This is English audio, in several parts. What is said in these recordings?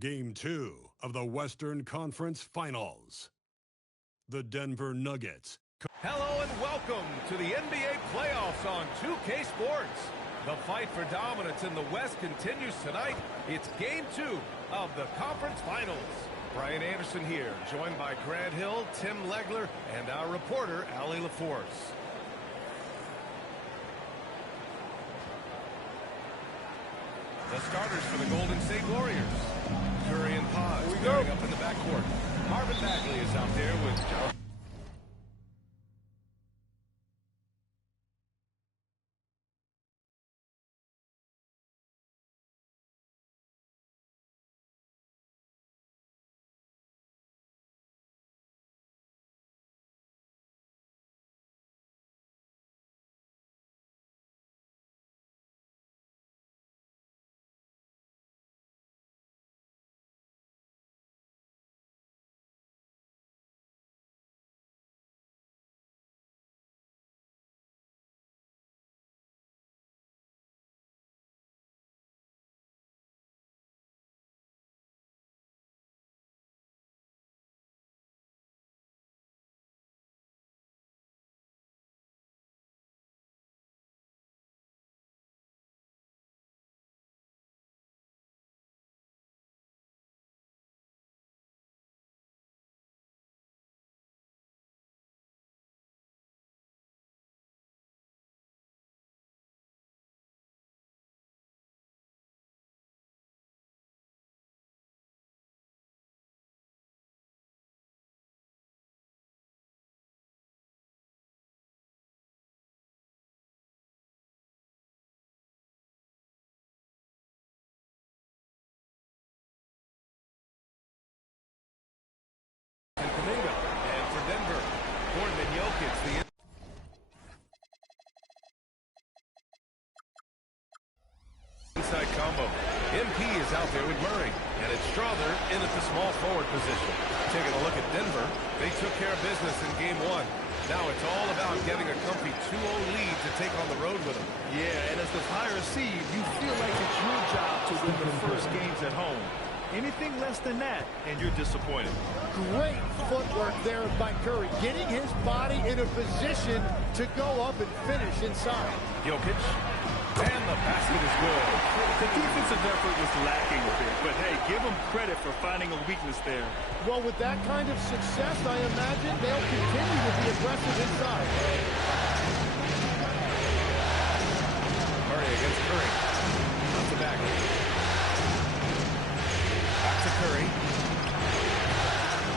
Game 2 of the Western Conference Finals. The Denver Nuggets. Hello and welcome to the NBA playoffs on 2K Sports. The fight for dominance in the West continues tonight. It's Game 2 of the Conference Finals. Brian Anderson here, joined by Grant Hill, Tim Legler, and our reporter, Allie LaForce. The starters for the Golden State Warriors. Curry and Paz pairing up in the backcourt. Marvin Bagley is out there with John. And for Denver, Gordon and Jokic, the inside combo. MP is out there with Murray, and it's Strother in at the small forward position. Taking a look at Denver, they took care of business in Game 1. Now it's all about getting a comfy 2-0 lead to take on the road with them. Yeah, and as the higher seed, you feel like it's your job to win the first games at home. Anything less than that, and you're disappointed. Great footwork there by Curry, getting his body in a position to go up and finish inside. Jokic, and the basket is good. The defensive effort was lacking a bit, but hey, give them credit for finding a weakness there. Well, with that kind of success, I imagine they'll continue to be aggressive inside. Murray against Curry. Up to Bagley. Back to Curry.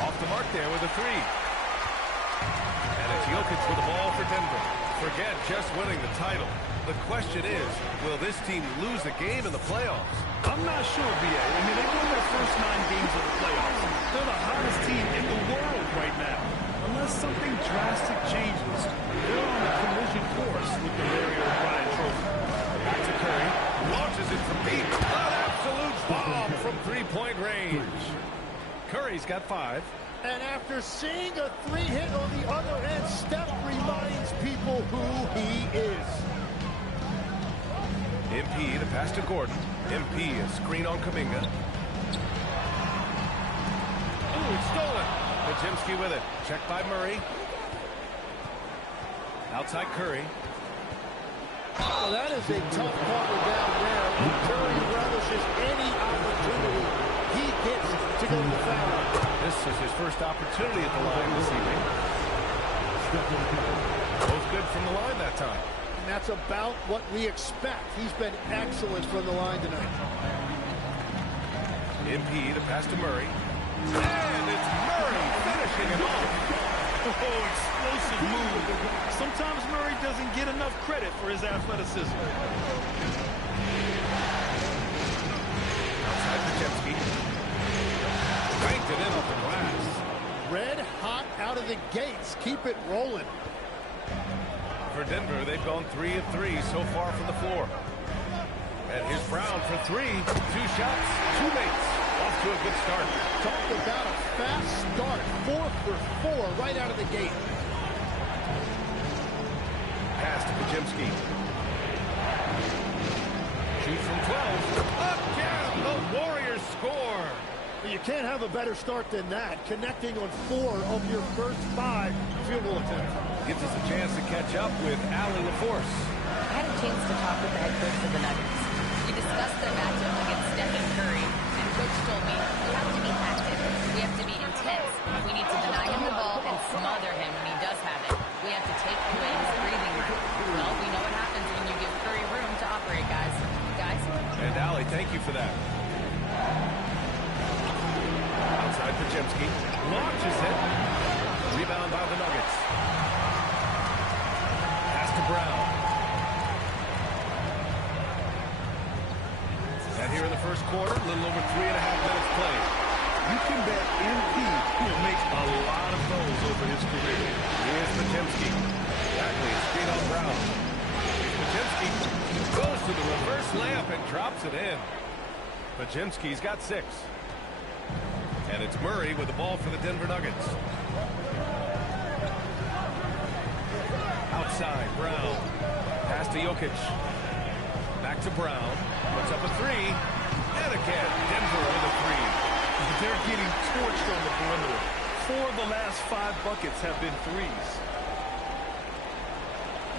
Off the mark there with a three. And it's Jokic with the ball for Denver. Forget just winning the title. The question is, will this team lose a game in the playoffs? I'm not sure, B.A. I mean, they won their first 9 games of the playoffs. They're the hottest team in the world right now. Unless something drastic changes, they're on a collision course with the Larry O'Brien Trophy. Back to Curry. Launches it from deep. An absolute bomb from three-point range. Curry's got 5. And after seeing a 3-hit on the other end, Steph reminds people who he is. MP, the pass to Gordon. MP, a screen on Kuminga. Ooh, it's stolen. Kajimski with it. Checked by Murray. Outside Curry. Well, that is a tough cover down there. Curry relishes any opportunity he gets to go to the foul. This is his first opportunity at the line this evening. Both good from the line that time. And that's about what we expect. He's been excellent from the line tonight. MP, the pass to Murray. And it's Murray finishing it off. Oh, explosive move. Sometimes Murray doesn't get enough credit for his athleticism. Outside Kajimski. Banked it in off the glass. Red hot out of the gates. Keep it rolling. For Denver, they've gone 3 of 3 so far from the floor. And here's Brown for 3. 2 shots, 2 makes. Off to a good start. Talk about a fast start. 4 for 4 right out of the gate. Pass to Pajemski. Shoots from 12. Again, the Warriors score. You can't have a better start than that, connecting on 4 of your first 5 field goal attempts. Gives us a chance to catch up with Allie LaForce. I had a chance to talk with the head coach of the Nuggets. We discussed their matchup against Stephen Curry, and Coach told me we have to be active. We have to be intense. We need to deny him the ball and smother him when he does have it. We have to take away his breathing room. Well, we know what happens when you give Curry room to operate, guys. And Allie, thank you for that. Outside Pajemski. Launches it. Rebound by the Nuggets. Pass to Brown. And here in the first quarter, a little over 3.5 minutes played. You can bet MP will make a lot of those over his career. Here's Pajemski. Bagley, screen on Brown. Pajemski goes to the reverse layup and drops it in. Pajemski's got 6. And it's Murray with the ball for the Denver Nuggets. Outside, Brown. Pass to Jokic. Back to Brown. Puts up a 3. And again, Denver with a 3. They're getting torched on the perimeter. 4 of the last 5 buckets have been 3s.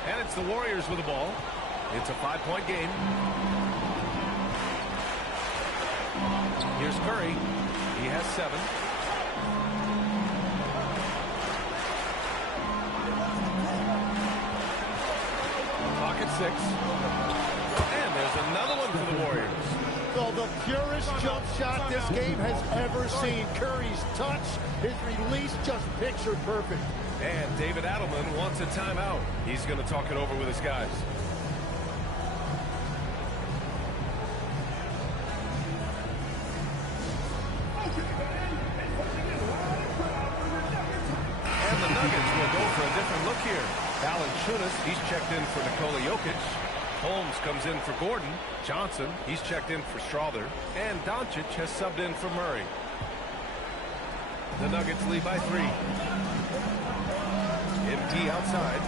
And it's the Warriors with the ball. It's a 5-point game. Here's Curry. He has 7. Clock at 6. And there's another one for the Warriors. Well, the purest jump shot this game has ever seen. Curry's touch, his release, just picture perfect. And David Adelman wants a timeout. He's going to talk it over with his guys. And the Nuggets will go for a different look here. Valanciunas, he's checked in for Nikola Jokic. Holmes comes in for Gordon. Johnson, he's checked in for Strother. And Doncic has subbed in for Murray. The Nuggets lead by 3. MD outside.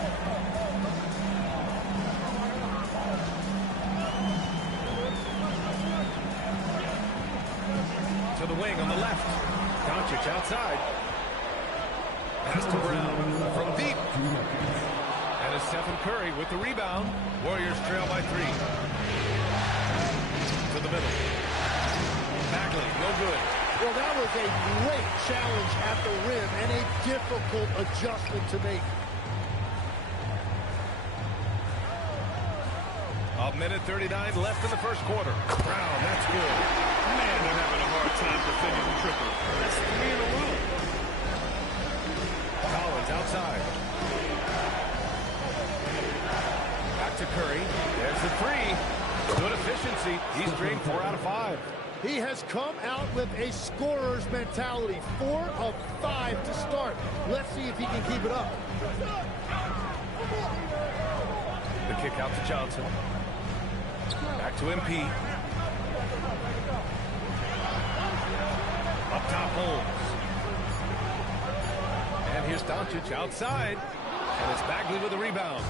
To the wing on the left. Doncic outside. Pass to Brown from deep. And it's Stephen Curry with the rebound. Warriors trail by 3. To the middle. Bagley, no good. Well, that was a great challenge at the rim and a difficult adjustment to make. A minute 39 left in the first quarter. Brown, that's good. Man, they're having a hard time defending the triple. That's 3 in a row. Collins outside. Back to Curry. There's the 3. Good efficiency. He's drained 4 out of 5. He has come out with a scorer's mentality. 4 of 5 to start. Let's see if he can keep it up. The kick out to Johnson. Back to MP. Up top, Holmes. And here's Doncic outside. And it's Bagley with the rebound.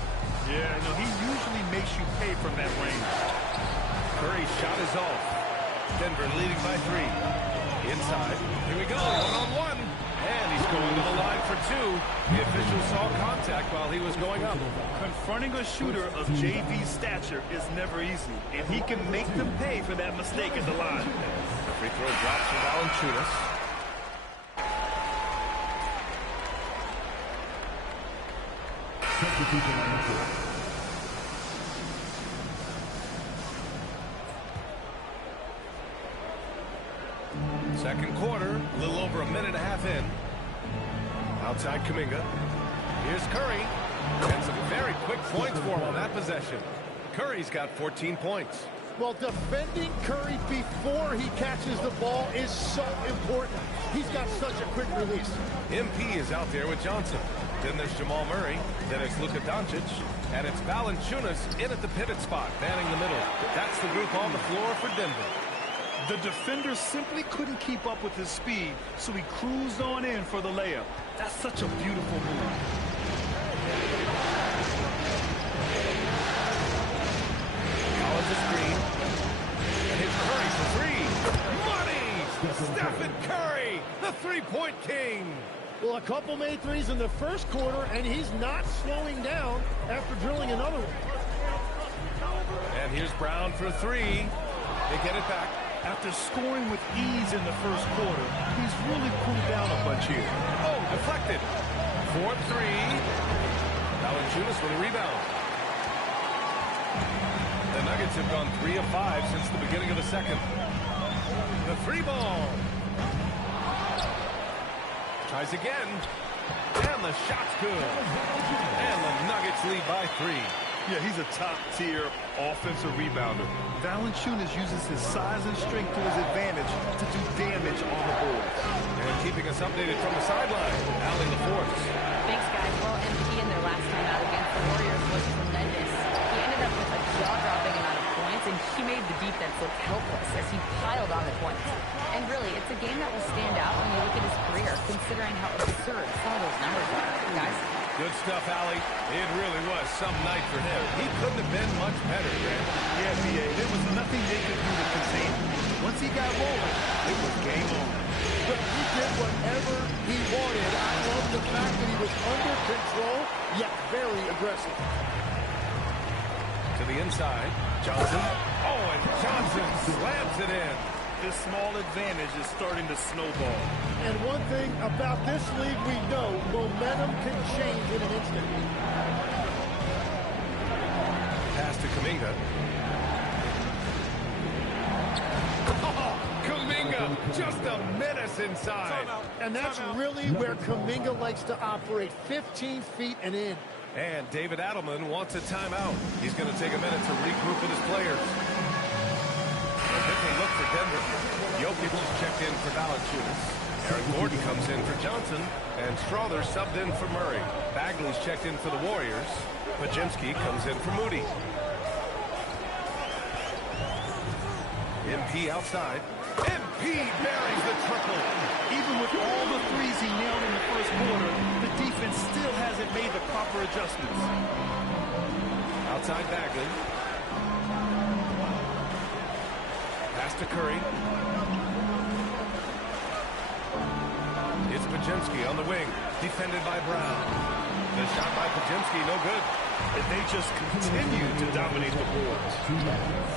Yeah, no, he usually makes you pay from that range. Curry's shot is off. Denver leading by 3. Inside. Here we go. 1-on-1. And he's going to the line for 2. The official saw contact while he was going up. Confronting a shooter of JV's stature is never easy, and he can make them pay for that mistake at the line. Free throw drops from Valanciunas. Second quarter, a little over a minute and a half in. Outside Kuminga. Here's Curry. And some very quick points for him on that possession. Curry's got 14 points. Well, defending Curry before he catches the ball is so important. He's got such a quick release. MP is out there with Johnson. Then there's Jamal Murray. Then it's Luka Doncic. And it's Valanciunas in at the pivot spot, manning the middle. That's the group on the floor for Denver. The defender simply couldn't keep up with his speed, so he cruised on in for the layup. That's such a beautiful move. three-point king. Well, a couple made threes in the first quarter, and he's not slowing down after drilling another one. And here's Brown for three. They get it back. After scoring with ease in the first quarter, he's really cooled down a bunch here. Oh, deflected. 4-3. Valanciunas with a rebound. The Nuggets have gone 3 of 5 since the beginning of the second. The three ball. Tries again. And the shot's good. And the Nuggets lead by 3. Yeah, he's a top-tier offensive rebounder. Valanciunas uses his size and strength to his advantage to do damage on the boards. And keeping us updated from the sideline, Allie LaForce. Thanks, guys. Well, MP in their last time out against the Warriors was tremendous. He ended up with a jaw-dropping amount of points, and he made the defense look helpless as he piled on the points. And really, it's a game that will stand out when you look at his career, considering how absurd some of those numbers are. Guys? Good stuff, Allie. It really was some night for him. He couldn't have been much better, Grant. Yeah, B.A., there was nothing they could do to contain him. Once he got rolling, it was game on. But he did whatever he wanted. I love the fact that he was under control, yet very aggressive. To the inside, Johnson. Oh, and Johnson slams it in. This small advantage is starting to snowball. And one thing about this league we know, momentum can change in an instant. Pass to Kuminga. Oh, Kuminga, just a menace inside. And that's really where Kuminga likes to operate, 15 feet and in. And David Adelman wants a timeout. He's going to take a minute to regroup with his players. A different look for Denver. Jokic is checked in for Valanciunas. Aaron Gordon comes in for Johnson. And Strother subbed in for Murray. Bagley's checked in for the Warriors. Pajemski comes in for Moody. MP outside. MP buries the triple. Even with all the threes he nailed in the first quarter, the defense still hasn't made the proper adjustments. Outside Bagley. Pass to Curry. It's Pajemski on the wing. Defended by Brown. The shot by Pajemski, no good. And they just continue to dominate the boards.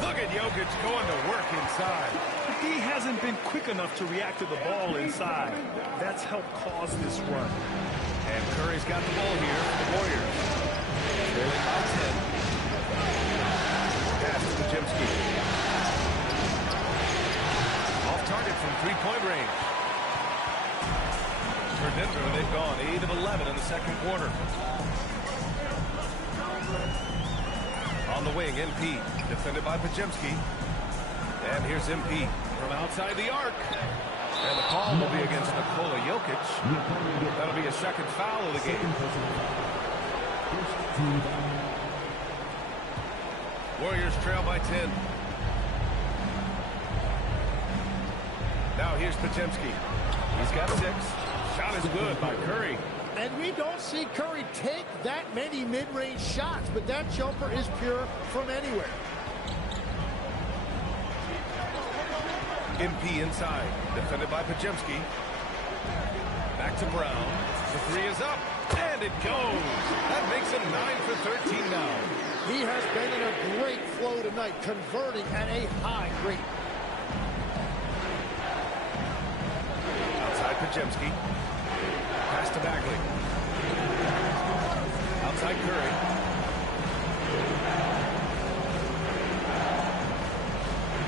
Look at Jokic going to work inside. The D hasn't been quick enough to react to the ball inside. That's helped cause this run. And Curry's got the ball here for the Warriors. Trailing by 10. Pass to Pajemski. Off target from three-point range. For Denver, they've gone 8 of 11 in the second quarter. On the wing, MP, defended by Pajemski. And here's MP from outside the arc. And the call will be against Nikola Jokic. That'll be a second foul of the game. Warriors trail by 10. Now here's Pajemski. He's got 6. Shot is good by Curry. And we don't see Curry take that many mid-range shots, but that jumper is pure from anywhere. MP inside, defended by Pajemski. Back to Brown. The three is up, and it goes. That makes him 9 for 13 now. He has been in a great flow tonight, converting at a high rate. Outside Pajemski. Pass to Bagley. Outside Curry.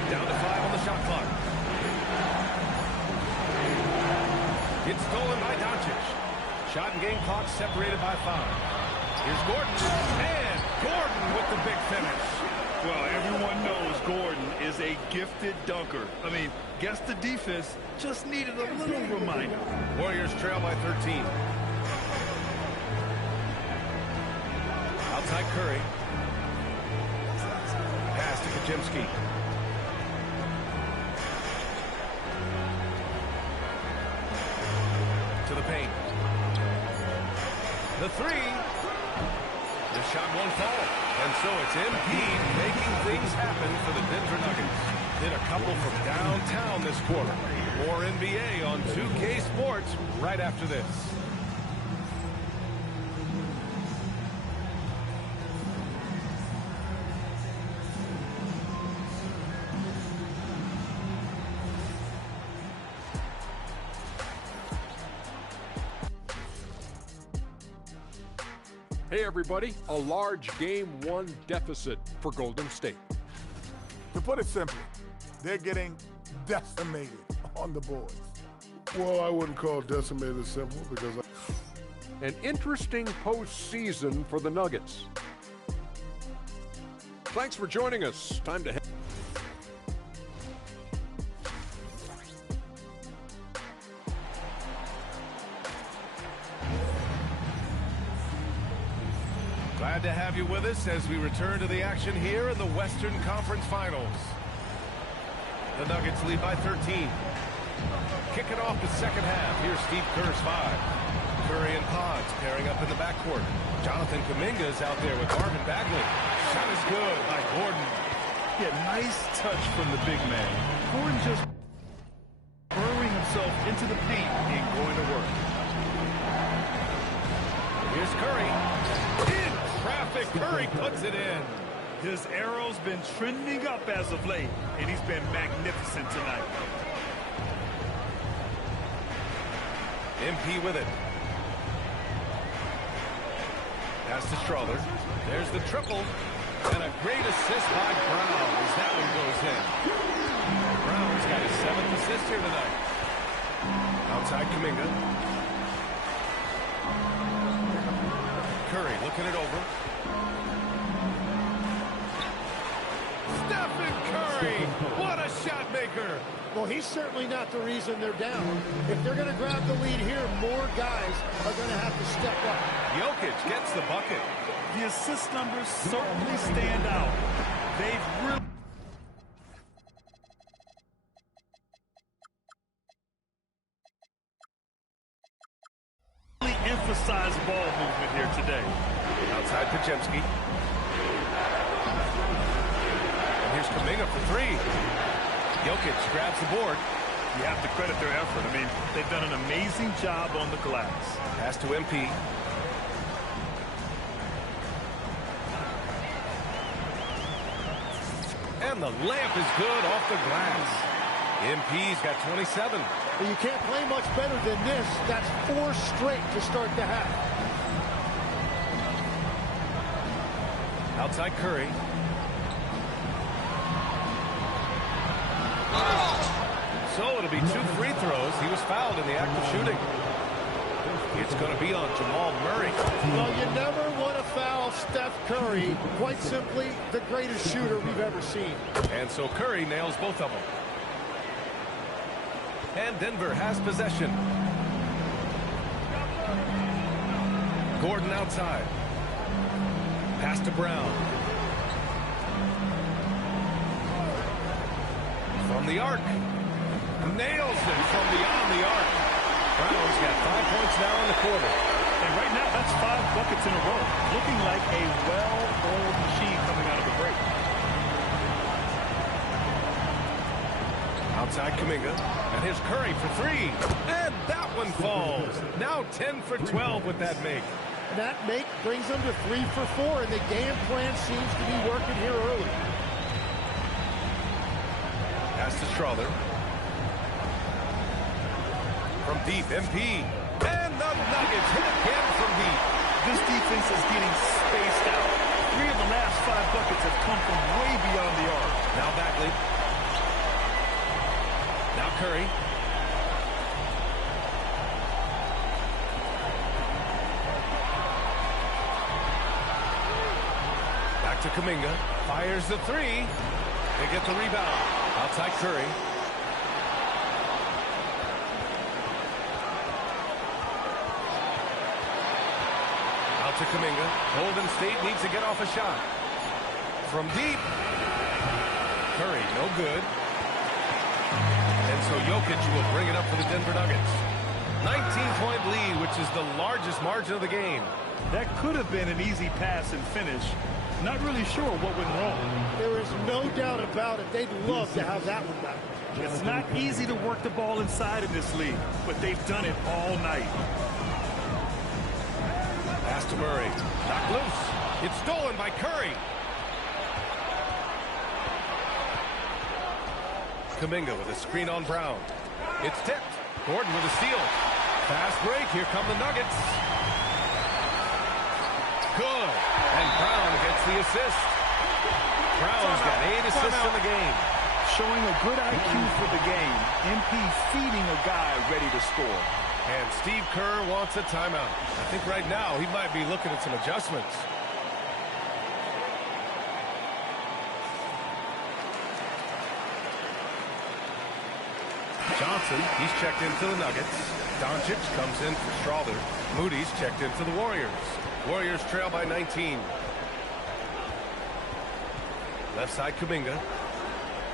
Down to 5 on the shot clock. It's stolen by Doncic. Shot and game clock separated by 5. Here's Gordon. And Gordon with the big finish. Well, everyone knows Gordon is a gifted dunker. I mean, guess the defense just needed a little reminder. Warriors trail by 13. Outside Curry. Pass to Pajemski. To the paint. The three. The shot won't fall. And so it's MP making things happen for the Denver Nuggets. Hit a couple from downtown this quarter. More NBA on 2K Sports right after this. Hey everybody, a large Game 1 deficit for Golden State. To put it simply, they're getting decimated on the boards. Well, I wouldn't call decimated simple because An interesting postseason for the Nuggets. Thanks for joining us. Time to head. Glad to have you with us as we return to the action here in the Western Conference Finals. The Nuggets lead by 13. Kicking off the second half, here's Steve Kerr's 5. Curry and Pods pairing up in the backcourt. Jonathan Kuminga's out there with Marvin Bagley. Shot is good by Gordon. Yeah, nice touch from the big man. Gordon just burrowing himself into the paint and going to work. Here's Curry. In traffic, Curry puts it in. His arrow's been trending up as of late, and he's been magnificent tonight. MP with it. Pass to Strother. There's the triple. And a great assist by Brown as that one goes in. Brown's got his 7th assist here tonight. Outside Kuminga. Curry looking it over. Stephen Curry! What a shot maker! Well, he's certainly not the reason they're down. If they're going to grab the lead here, more guys are going to have to step up. Jokic gets the bucket. The assist numbers certainly stand out. They've really emphasized ball movement here today. Outside Podziemski. And here's Kuminga for 3. Jokic grabs the board. You have to credit their effort. I mean, they've done an amazing job on the glass. Pass to MP. And the layup is good off the glass. MP's got 27. Well, you can't play much better than this. That's 4 straight to start the half. Outside Curry. So it'll be 2 free throws. He was fouled in the act of shooting. It's going to be on Jamal Murray. Well, you never want to foul Steph Curry. Quite simply, the greatest shooter we've ever seen. And so Curry nails both of them. And Denver has possession. Gordon outside. Pass to Brown. From the arc. Nails it from beyond the arc. Brown's got 5 points now in the quarter. And right now, that's 5 buckets in a row. Looking like a well-oiled machine coming out of the break. Outside Kuminga. And here's Curry for 3. And that one falls. Now 10 for 12 with that make. That make brings them to 3 for 4, and the game plan seems to be working here early. Pass to Strother. From deep, MP. And the Nuggets hit again from deep. This defense is getting spaced out. 3 of the last 5 buckets have come from way beyond the arc. Now Bagley. Now Curry. Back to Kuminga. Fires the 3. They get the rebound. Outside Curry. Out to Kuminga. Golden State needs to get off a shot. From deep. Curry, no good. And so Jokic will bring it up for the Denver Nuggets. 19-point lead, which is the largest margin of the game. That could have been an easy pass and finish, Not really sure what went wrong. There is no doubt about it. They'd love to have that one back. It's not easy to work the ball inside in this league, but they've done it all night. Pass to Murray. Knocked loose. It's stolen by Curry. Kuminga with a screen on Brown. It's tipped. Gordon with a steal. Fast break. Here come the Nuggets. Good. And Brown gets the assist. Brown's got 8 assists in the game. Showing a good IQ for the game. MP feeding a guy ready to score. And Steve Kerr wants a timeout. I think right now he might be looking at some adjustments. Johnson, he's checked in for the Nuggets. Doncic comes in for Strawther. Moody's checked in for the Warriors. Warriors trail by 19. Left side Kuminga.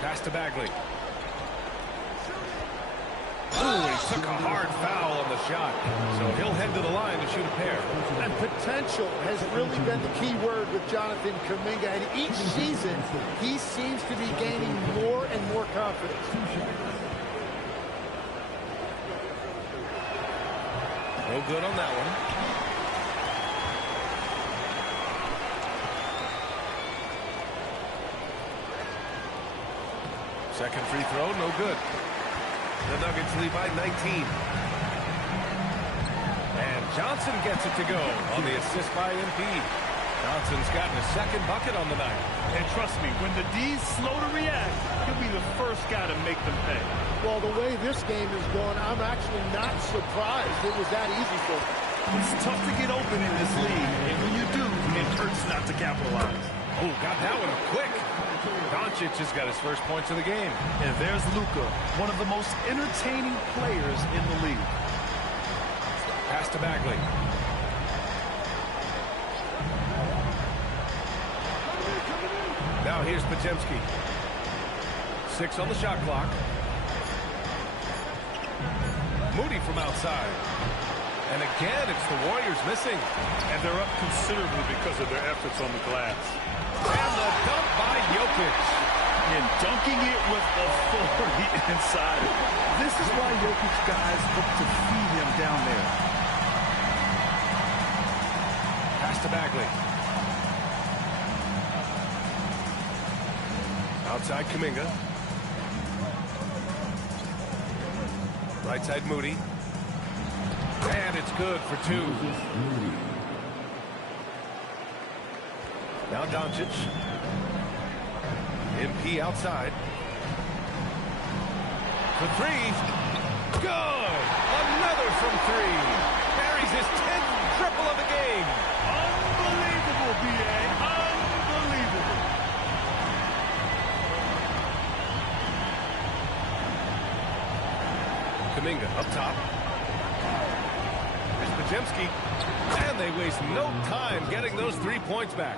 Pass to Bagley. Ooh, he took a hard foul on the shot. So he'll head to the line to shoot a pair. And potential has really been the key word with Jonathan Kuminga. And each season, he seems to be gaining more and more confidence. No good on that one. Second free throw, no good. The Nuggets lead by 19. And Johnson gets it to go on the assist by MP. Johnson's gotten a second bucket on the night. And trust me, when the D's slow to react, he'll be the first guy to make them pay. Well, the way this game is going, I'm actually not surprised it was that easy for him. It's tough to get open in this league, and when you do, it hurts not to capitalize. Oh, got that one quick. Doncic has got his first points of the game. And there's Luka, one of the most entertaining players in the league. Pass to Bagley. Now here's Podziemski. 6 on the shot clock. Moody from outside. And again, it's the Warriors missing. And they're up considerably because of their efforts on the glass. And the dunk by Jokic. And dunking it with authority inside. This is why Jokic guys look to feed him down there. Pass to Bagley. Outside Kuminga. Right side Moody. And it's good for 2. Now Doncic. MP outside. For 3. Good! Another from 3. Buries his 10th triple of the game. Unbelievable, B.A. Unbelievable. Kuminga up top. Podziemski, and they waste no time getting those 3 points back.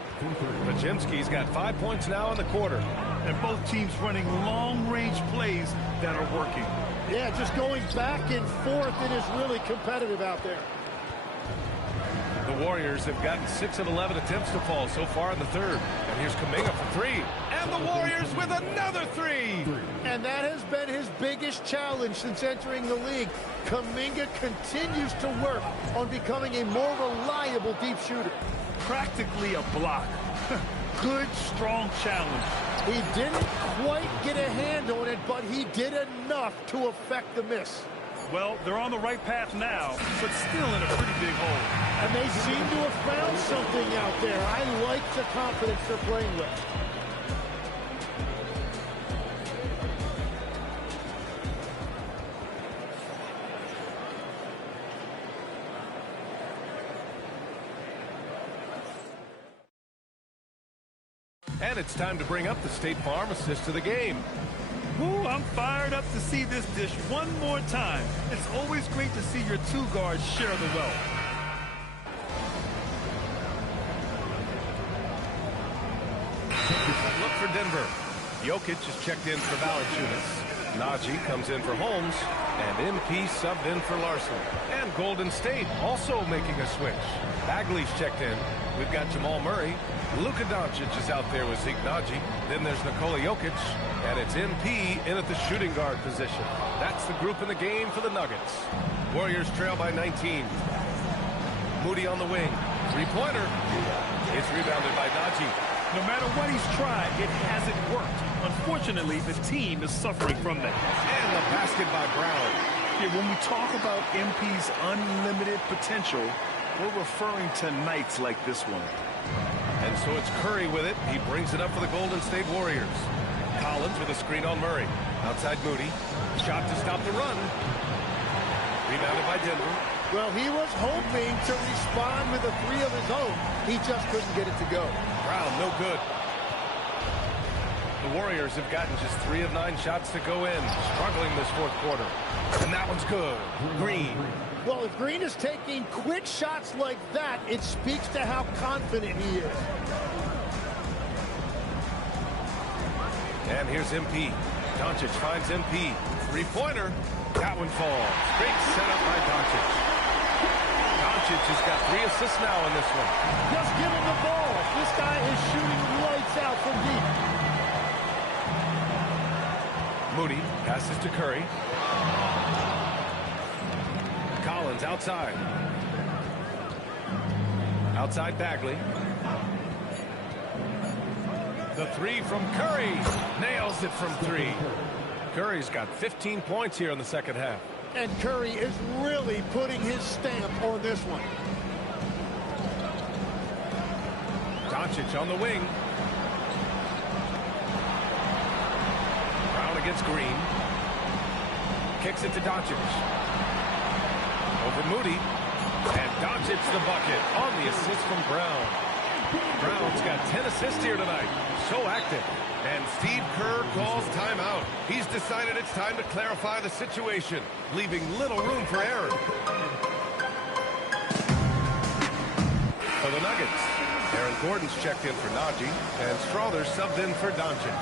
Podziemski's got 5 points now in the quarter. And both teams running long-range plays that are working. Yeah, just going back and forth, it is really competitive out there. The Warriors have gotten 6 of 11 attempts to fall so far in the third. And here's Kuminga for 3. And the Warriors with another 3. And that has been his biggest challenge since entering the league. Kuminga continues to work on becoming a more reliable deep shooter. Practically a block. Good, strong challenge. He didn't quite get a hand on it, but he did enough to affect the miss. Well, they're on the right path now, but still in a pretty big hole. And they seem to have found something out there. I like the confidence they're playing with. And it's time to bring up the State Farm assist of the game. Ooh, I'm fired up to see this dish one more time. It's always great to see your 2 guards share the wealth. Look for Denver. Jokic is checked in for Valanciunas. Najee comes in for Holmes, and MP subbed in for Larson. And Golden State also making a switch. Bagley's checked in. We've got Jamal Murray. Luka Doncic is out there with Zeke Najee. Then there's Nikola Jokic, and it's MP in at the shooting guard position. That's the group in the game for the Nuggets. Warriors trail by 19. Moody on the wing. Three-pointer. It's rebounded by Najee. No matter what he's tried, it hasn't worked. Unfortunately, the team is suffering from that. And the basket by Brown. Yeah, when we talk about MP's unlimited potential, we're referring to nights like this one. And so it's Curry with it. He brings it up for the Golden State Warriors. Collins with a screen on Murray. Outside Moody. Shot to stop the run. Rebounded by Denver. Well, he was hoping to respond with a three of his own. He just couldn't get it to go. Brown, no good. The Warriors have gotten just 3 of 9 shots to go in. Struggling this fourth quarter. And that one's good. Green. Well, if Green is taking quick shots like that, it speaks to how confident he is. And here's MP. Doncic finds MP. Three-pointer. That one falls. Great setup by Doncic. Doncic has got 3 assists now in this one. Just give him the ball. This guy is shooting lights out from deep. Moody passes to Curry. Collins outside. Outside Bagley. The 3 from Curry. Nails it from 3. Curry's got 15 points here in the second half. And Curry is really putting his stamp on this one. Doncic on the wing. Brown against Green. Kicks it to Doncic. Over Moody. And Doncic the bucket on the assist from Brown. Brown's got 10 assists here tonight. So active. And Steve Kerr calls timeout. He's decided it's time to clarify the situation, leaving little room for error. For the Nuggets, Aaron Gordon's checked in for Najee, and Strother's subbed in for Doncic.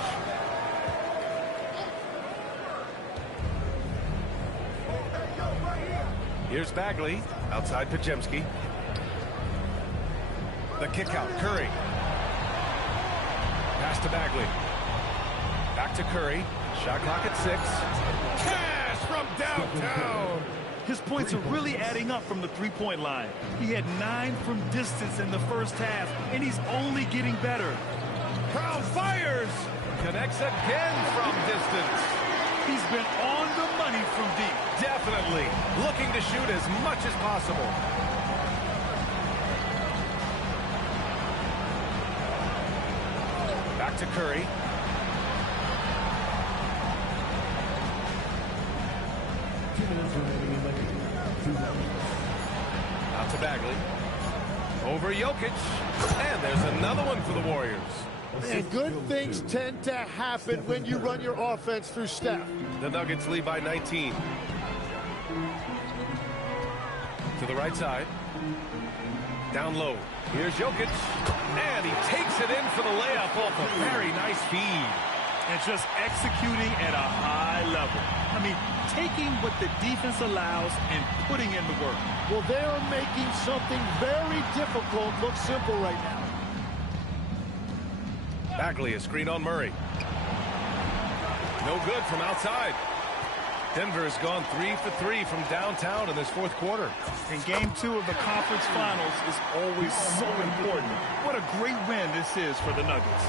Here's Bagley, outside Pajemski. The kick out, Curry. Pass to Bagley. Back to Curry. Shot clock at 6. Cash from downtown. His points are really adding up from the three-point line. He had 9 from distance in the first half, and he's only getting better. Brown fires. Connects again from distance. He's been on the money from deep. Definitely. Looking to shoot as much as possible. Back to Curry. Out to Bagley. Over Jokic. And there's another one for the Warriors. And good things tend to happen when you run your offense through Steph. The Nuggets lead by 19. To the right side. Down low. Here's Jokic. And he takes it in for the layup off a very nice feed. And just executing at a high level. I mean, taking what the defense allows and putting in the work. Well, they're making something very difficult look simple right now. Bagley, a screen on Murray. No good from outside. Denver has gone 3 for 3 from downtown in this fourth quarter. And game 2 of the conference finals is always so important. What a great win this is for the Nuggets.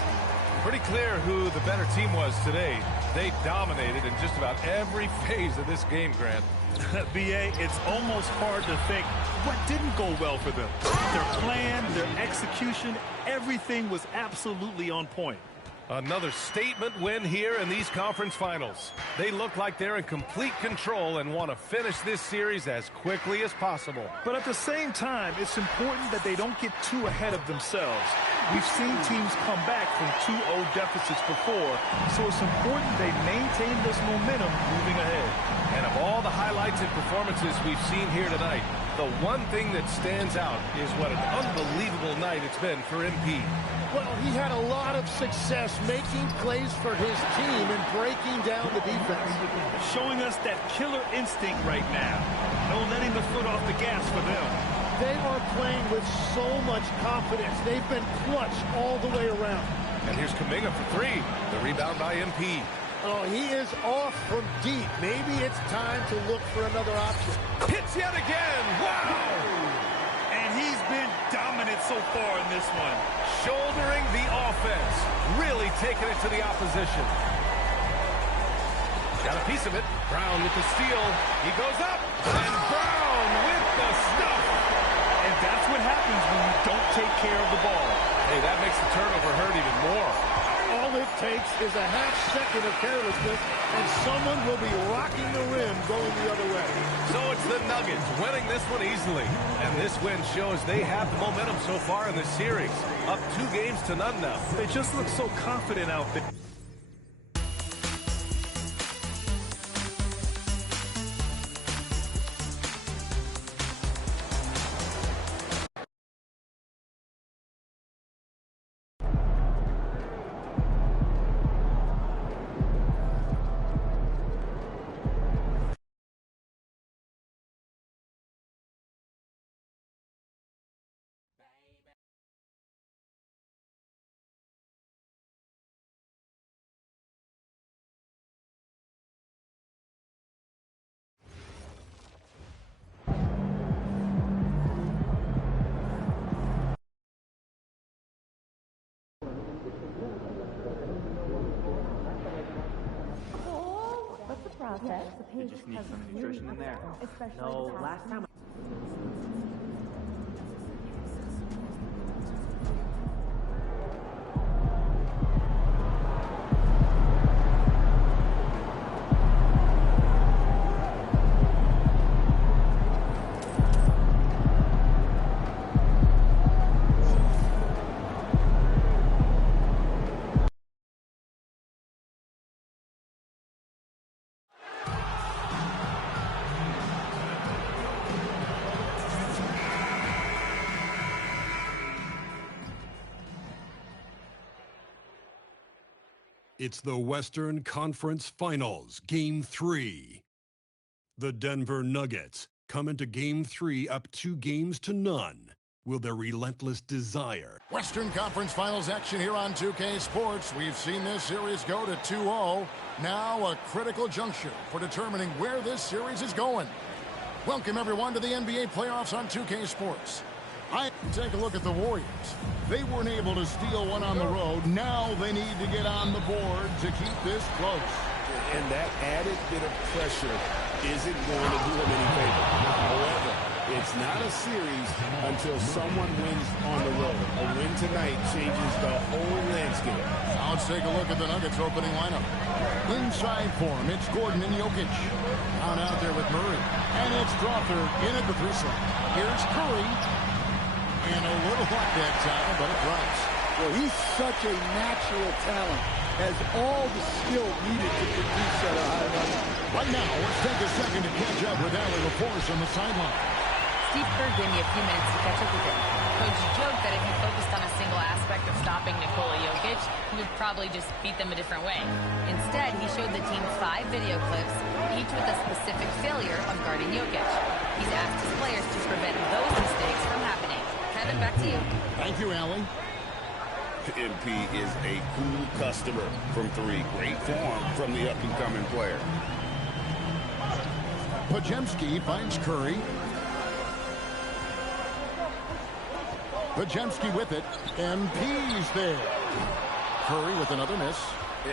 Pretty clear who the better team was today. They dominated in just about every phase of this game, Grant. B.A., it's almost hard to think what didn't go well for them. Their plan, their execution, everything was absolutely on point. Another statement win here in these conference finals. They look like they're in complete control and want to finish this series as quickly as possible. But at the same time, it's important that they don't get too ahead of themselves. We've seen teams come back from 2-0 deficits before, so it's important they maintain this momentum moving ahead. And of all the highlights and performances we've seen here tonight, the one thing that stands out is what an unbelievable night it's been for MP. Well, he had a lot of success making plays for his team and breaking down the defense. Showing us that killer instinct right now. No letting the foot off the gas for them. They are playing with so much confidence. They've been clutch all the way around. And here's Kuminga for three. The rebound by MP. Oh, he is off from deep. Maybe it's time to look for another option. Hits yet again. Wow! And he's been dominant so far in this one. Shouldering the offense. Really taking it to the opposition. Got a piece of it. Brown with the steal. He goes up. And Brown with the stuff. And that's what happens when you don't take care of the ball. Hey, that makes the turnover hurt even more. All it takes is a half second of carelessness, and someone will be rocking the rim going the other way. So it's the Nuggets winning this one easily. And this win shows they have the momentum so far in this series. Up 2-0 now. They just look so confident out there. You just need some nutrition in there. No, last time. It's the Western Conference Finals, Game 3. The Denver Nuggets come into Game 3 up 2-0. Will their relentless desire... Western Conference Finals action here on 2K Sports. We've seen this series go to 2-0. Now a critical juncture for determining where this series is going. Welcome, everyone, to the NBA playoffs on 2K Sports. Take a look at the Warriors. They weren't able to steal one on the road. Now they need to get on the board to keep this close. And that added bit of pressure isn't going to do them any favor. However, it's not a series until someone wins on the road. A win tonight changes the whole landscape. Now let's take a look at the Nuggets opening lineup. Inside for him, it's Gordon and Jokic. Out there with Murray. And it's Drawther in at the 3-slot. Here's Curry. And a little like that time, but it drops. Well, he's such a natural talent. Has all the skill needed to produce at a high level. Right now, let's take a second to catch up with Allie LaForce on the sideline. Steve Kerr gave me a few minutes to catch up with him. Coach joked that if he focused on a single aspect of stopping Nikola Jokic, he would probably just beat them a different way. Instead, he showed the team 5 video clips, each with a specific failure of guarding Jokic. He's asked his players to prevent those mistakes from happening. Kevin, back to you. Thank you, Allie. MP is a cool customer from 3. Great form from the up-and-coming player. Podziemski finds Curry. Podziemski with it. MP's there. Curry with another miss.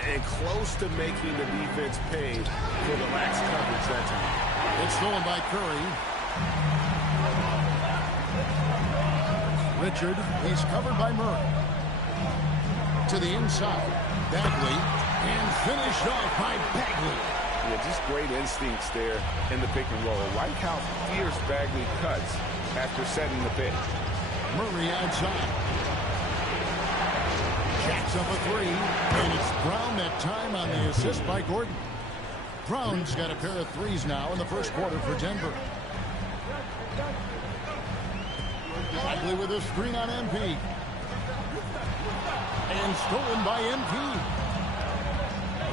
And close to making the defense pay for the lax coverage that time. It's stolen by Curry. Richard, he's covered by Murray. To the inside, Bagley, and finished off by Bagley. Yeah, just great instincts there in the pick and roll. Like how fierce Bagley cuts after setting the pick. Murray outside. Jacks up a three, and it's Brown that time on the assist by Gordon. Brown's got a pair of threes now in the first quarter for Denver. Lively with a screen on MP. And stolen by MP.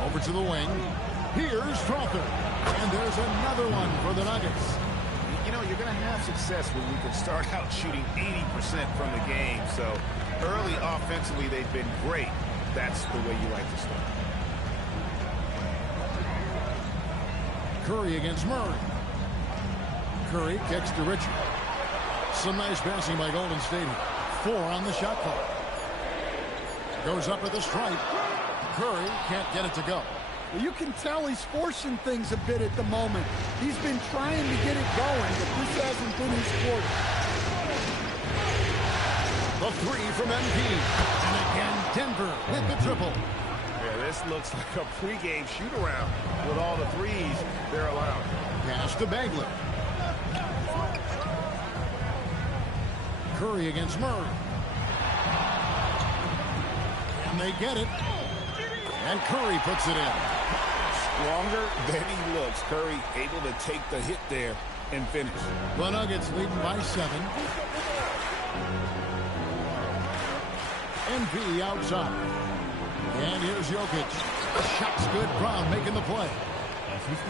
Over to the wing. Here's Strother. And there's another one for the Nuggets. You know, you're going to have success when you can start out shooting 80% from the game. So early offensively, they've been great. That's the way you like to start. Curry against Murray. Curry kicks to Richard. Some nice passing by Golden State. 4 on the shot clock. Goes up at the stripe. Curry can't get it to go. Well, you can tell he's forcing things a bit at the moment. He's been trying to get it going, but this hasn't been his quarter. The three from MP. And again, Denver with the triple. Yeah, this looks like a pregame shoot-around with all the threes they're allowed. Pass to Bagley. Curry against Murray. And they get it. And Curry puts it in. Stronger than he looks. Curry able to take the hit there and finish. The Nuggets leading by 7. MP outside. And here's Jokic. The shot's good. Brown making the play.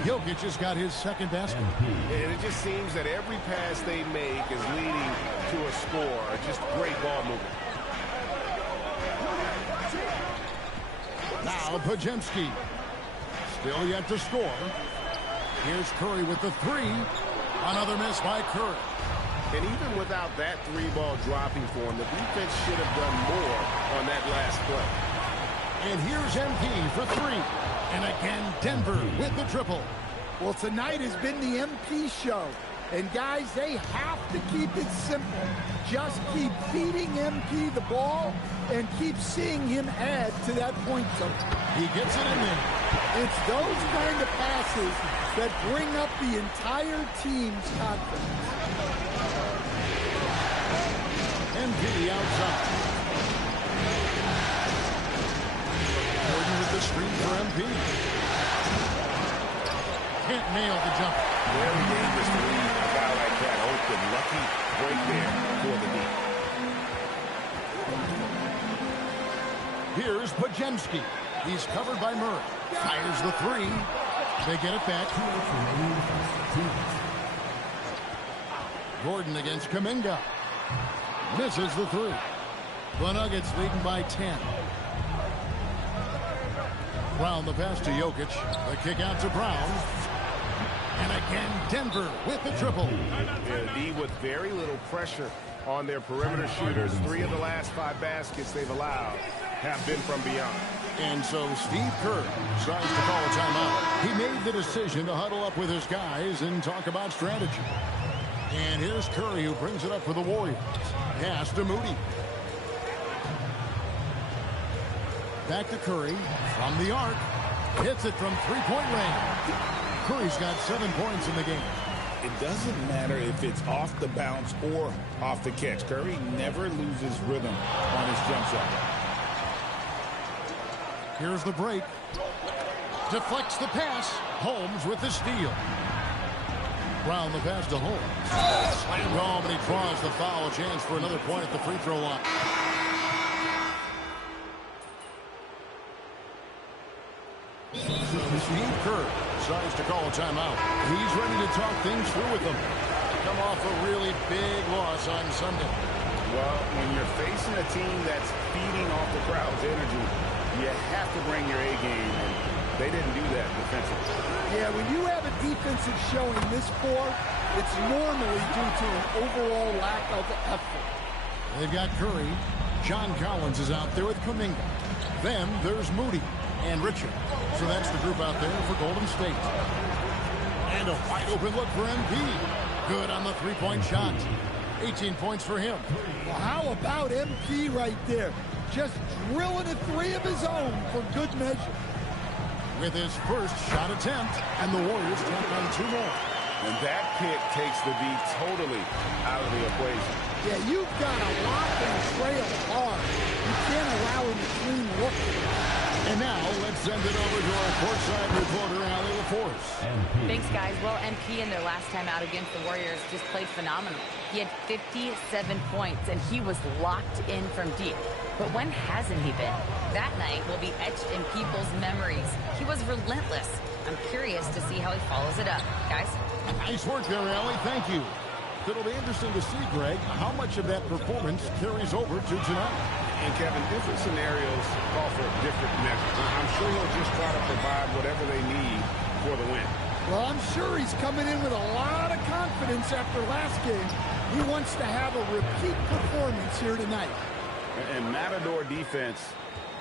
Jokic has got his second basket. And it just seems that every pass they make is leading to a score. Just great ball movement. Now Pajemski. Still yet to score. Here's Curry with the three. Another miss by Curry. And even without that three-ball dropping for him, the defense should have done more on that last play. And here's MP for 3. And again, Denver with the triple. Well, tonight has been the MP show. And, guys, they have to keep it simple. Just keep feeding MP the ball and keep seeing him add to that point total. He gets it in there. It's those kind of passes that bring up the entire team's confidence. MP outside. Gordon with the screen for MP. Can't nail the jumper. Very dangerous to leave a guy like that open. Lucky break there for the D. Here's Pajemski. He's covered by Murray. Fires the three. They get it back. Gordon against Kuminga. Misses the three. The Nuggets leading by 10. Brown the pass to Jokic. The kick out to Brown. And again, Denver with the triple. Yeah, D with very little pressure on their perimeter shooters. 3 of the last 5 baskets they've allowed have been from beyond. And so Steve Kerr decides to call a timeout. He made the decision to huddle up with his guys and talk about strategy. And here's Curry who brings it up for the Warriors. Pass to Moody. Back to Curry from the arc. Hits it from three-point range. Curry's got 7 points in the game. It doesn't matter if it's off the bounce or off the catch. Curry never loses rhythm on his jump shot. Here's the break. Deflects the pass. Holmes with the steal. Brown the pass to Holmes. Slammed home, and he draws the foul. A chance for another point at the free throw line. Steve Kerr decides to call a timeout. He's ready to talk things through with them. Come off a really big loss on Sunday. Well, when you're facing a team that's feeding off the crowd's energy, you have to bring your A game, and they didn't do that defensively. Yeah, when you have a defensive showing this poor, it's normally due to an overall lack of effort. They've got Curry. John Collins is out there with Kuminga. Then there's Moody and Richard. So that's the group out there for Golden State. And a wide open look for MP. Good on the three-point shot. 18 points for him. Well, how about MP right there? Just drilling a three of his own for good measure. With his first shot attempt, and the Warriors tack on 2 more. And that pick takes the D totally out of the equation. Yeah, you've got to lock and trail hard. You can't allow him a clean look. And now let's send it over to our courtside reporter, Allie LaForce. Thanks, guys. Well, MP in their last time out against the Warriors just played phenomenal. He had 57 points, and he was locked in from deep. But when hasn't he been? That night will be etched in people's memories. He was relentless. I'm curious to see how he follows it up. Guys? Nice work there, Allie. Thank you. It'll be interesting to see, Greg, how much of that performance carries over to tonight. And, Kevin, different scenarios call for different measures. I'm sure he'll just try to provide whatever they need for the win. Well, I'm sure he's coming in with a lot of confidence after last game. He wants to have a repeat performance here tonight. And Matador defense,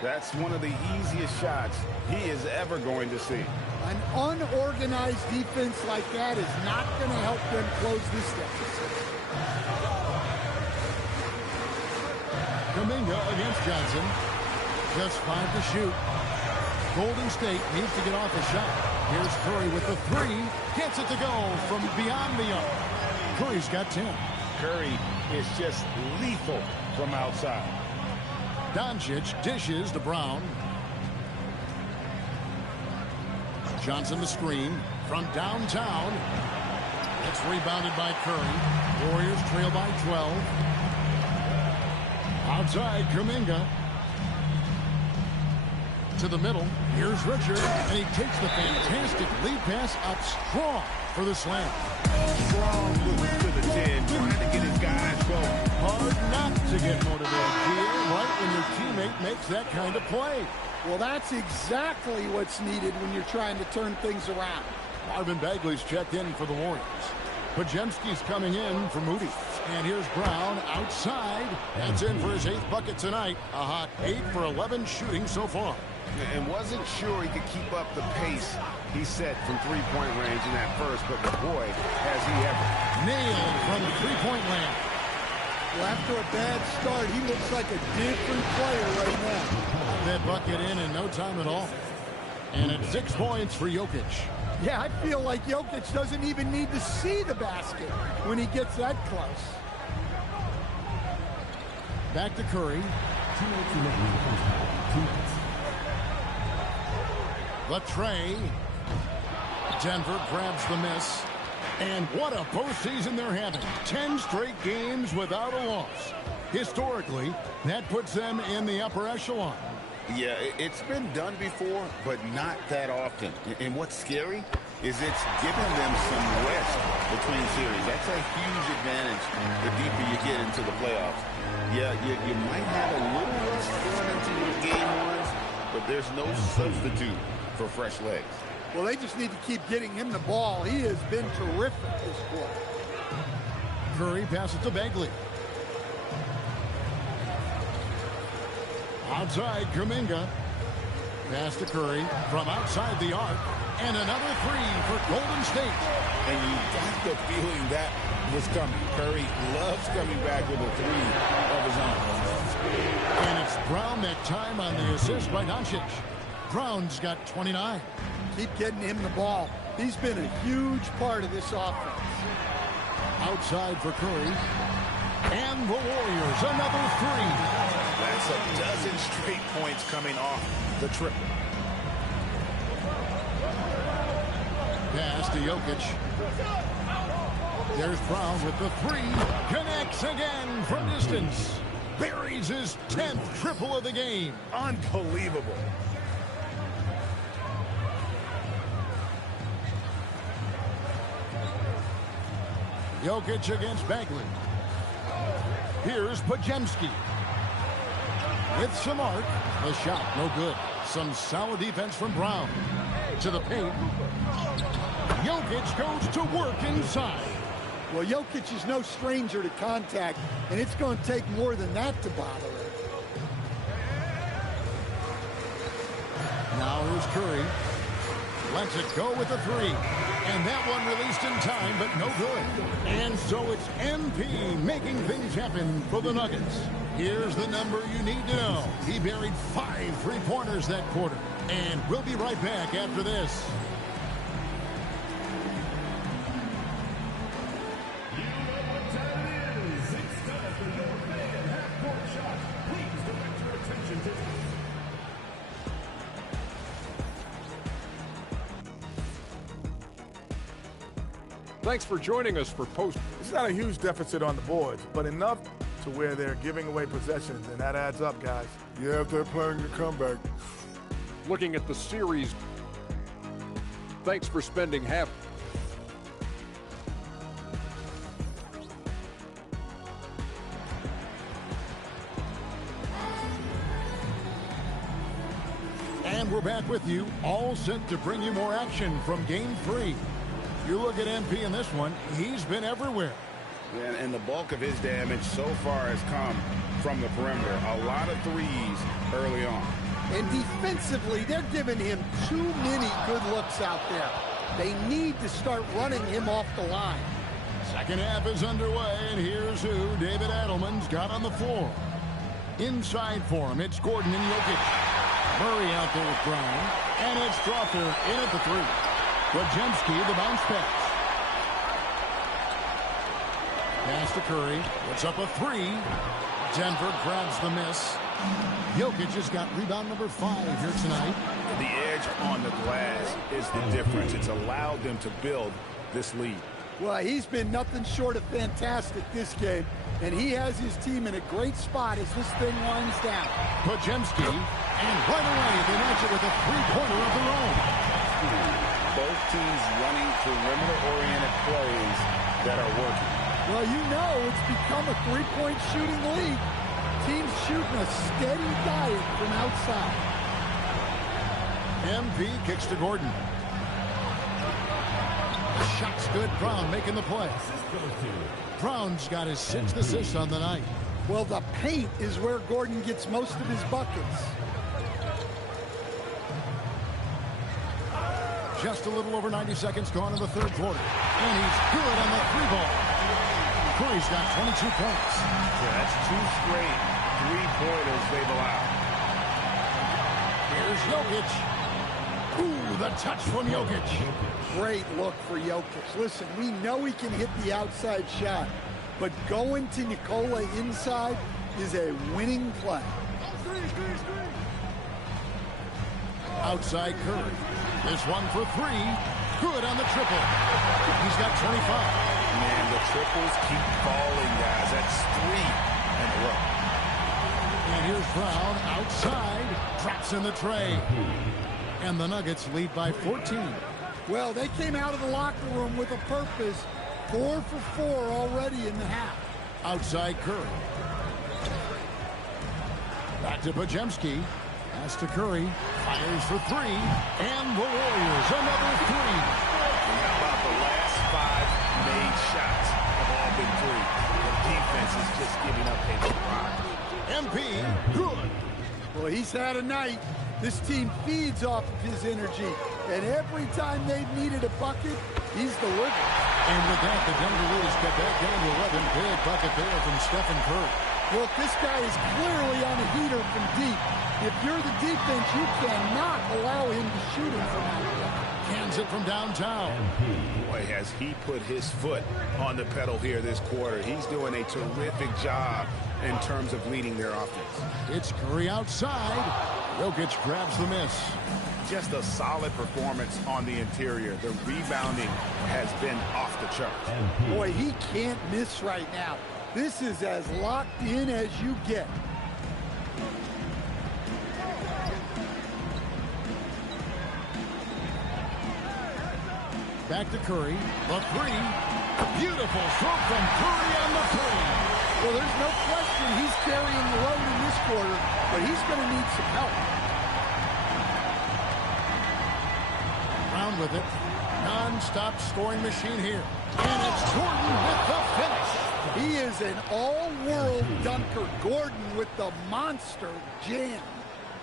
that's one of the easiest shots he is ever going to see. An unorganized defense like that is not going to help them close this deficit. Kuminga against Johnson. Just 5 to shoot. Golden State needs to get off a shot. Here's Curry with the 3. Gets it to go from beyond the arc. Curry's got 10. Curry is just lethal from outside. Doncic dishes to Brown. Johnson the screen from downtown. It's rebounded by Curry. Warriors trail by 12. Outside, Kuminga. To the middle. Here's Richard. And he takes the fantastic lead pass up strong for the slam. Strong looking to the 10, trying to get his guys going. Hard not to get motivated, Gia, right when your teammate makes that kind of play. Well, that's exactly what's needed when you're trying to turn things around. Marvin Bagley's checked in for the Warriors. Pajemski's coming in for Moody. And here's Brown outside. That's in for his 8th bucket tonight. A hot 8 for 11 shooting so far. And wasn't sure he could keep up the pace he set from three-point range in that first, but boy, has he ever. Nailed from three-point land. Well, after a bad start, he looks like a different player right now. That bucket in no time at all. And it's 6 points for Jokic. Yeah, I feel like Jokic doesn't even need to see the basket when he gets that close. Back to Curry. Latrey. Denver grabs the miss. And what a postseason they're having. 10 straight games without a loss. Historically, that puts them in the upper echelon. Yeah, it's been done before, but not that often. And what's scary is it's giving them some rest between series. That's a huge advantage the deeper you get into the playoffs. Yeah, you might have a little rest going into your game ones, but there's no substitute for fresh legs. Well, they just need to keep getting him the ball. He has been terrific this quarter. Curry passes to Bagley. Outside, Kuminga. Pass to Curry from outside the arc. And another 3 for Golden State. And you got the feeling that was coming. Curry loves coming back with a 3 of his own. And it's Brown that time on the assist by Doncic. Brown's got 29. Keep getting him the ball. He's been a huge part of this offense. Outside for Curry. And the Warriors, another 3. That's a dozen straight points coming off the triple. Pass to Jokic. There's Brown with the 3. Connects again from distance. Buries his 10th triple of the game. Unbelievable. Jokic against Bagley. Here's Pajemski. With some arc. The shot, no good. Some solid defense from Brown. To the paint. Jokic goes to work inside. Well, Jokic is no stranger to contact, and it's going to take more than that to bother him. Now here's Curry. Lets it go with a 3. And that one released in time, but no good. And so it's MP making things happen for the Nuggets. Here's the number you need to know. He buried 5 3-pointers that quarter. And we'll be right back after this. It's time for your fan half-court shot. Please direct your attention Thanks for joining us for post. It's not a huge deficit on the boards, but enough to where they're giving away possessions, and that adds up, guys. Yeah, if they're playing the comeback. Looking at the series. Thanks for spending half. And we're back with you, all set to bring you more action from Game 3. You look at MP in this one, he's been everywhere. And the bulk of his damage so far has come from the perimeter. A lot of threes early on. And defensively, they're giving him too many good looks out there. They need to start running him off the line. Second half is underway, and here's who David Adelman's got on the floor. Inside for him, it's Gordon and Jokic. Murray out there with Brown, and it's Strawther in at the three. Wojemski, the bounce pass. Pass to Curry, puts up a three. Denver grabs the miss. Jokic has got rebound number 5 here tonight. The edge on the glass is the difference. It's allowed them to build this lead. Well, he's been nothing short of fantastic this game, and he has his team in a great spot as this thing winds down. Wojemski, and right away they match it with a three-pointer of their own. Both teams running perimeter-oriented plays that are working. Well, you know it's become a three-point shooting league. Teams shooting a steady diet from outside. MP kicks to Gordon. Shot's good. Brown making the play. Brown's got his 6th assist on the night. Well, the paint is where Gordon gets most of his buckets. Just a little over 90 seconds gone in the third quarter. And he's good on the three ball. Curry's got 22 points. Yeah, that's 2 straight three-pointers they've allowed. Here's Jokic. Ooh, the touch from Jokic. Great look for Jokic. Listen, we know he can hit the outside shot, but going to Nikola inside is a winning play. Outside Curry. This one for 3. Good on the triple. He's got 25. Man, the triples keep falling, guys. That's 3 in a row. And here's Brown outside. Drops in the tray. And the Nuggets lead by 14. Well, they came out of the locker room with a purpose. 4 for 4 already in the half. Outside Curry. Back to Wojemski. Pass to Curry. Fires for 3. And the Warriors another 3. How about the last 5 made shots have all been 3. The defense is just giving up a lot. MP, good. Well, he's had a night. This team feeds off of his energy. And every time they've needed a bucket, he's delivered. And with that, the Denver Nuggets get back down to 11. Big bucket there from Stephen Curry. Look, this guy is clearly on a heater from deep. If you're the defense, you cannot allow him to shoot it from out there. Cans it from downtown. Boy, has he put his foot on the pedal here this quarter. He's doing a terrific job in terms of leading their offense. It's Curry outside. Jokic grabs the miss. Just a solid performance on the interior. The rebounding has been off the chart. Boy, he can't miss right now. This is as locked in as you get. Back to Curry. The 3. Beautiful stroke from Curry on the 3. Well, there's no question he's carrying the load in this quarter, but he's going to need some help. Brown with it. Non-stop scoring machine here. And it's Gordon with the finish. He is an all-world dunker. Gordon with the monster jam.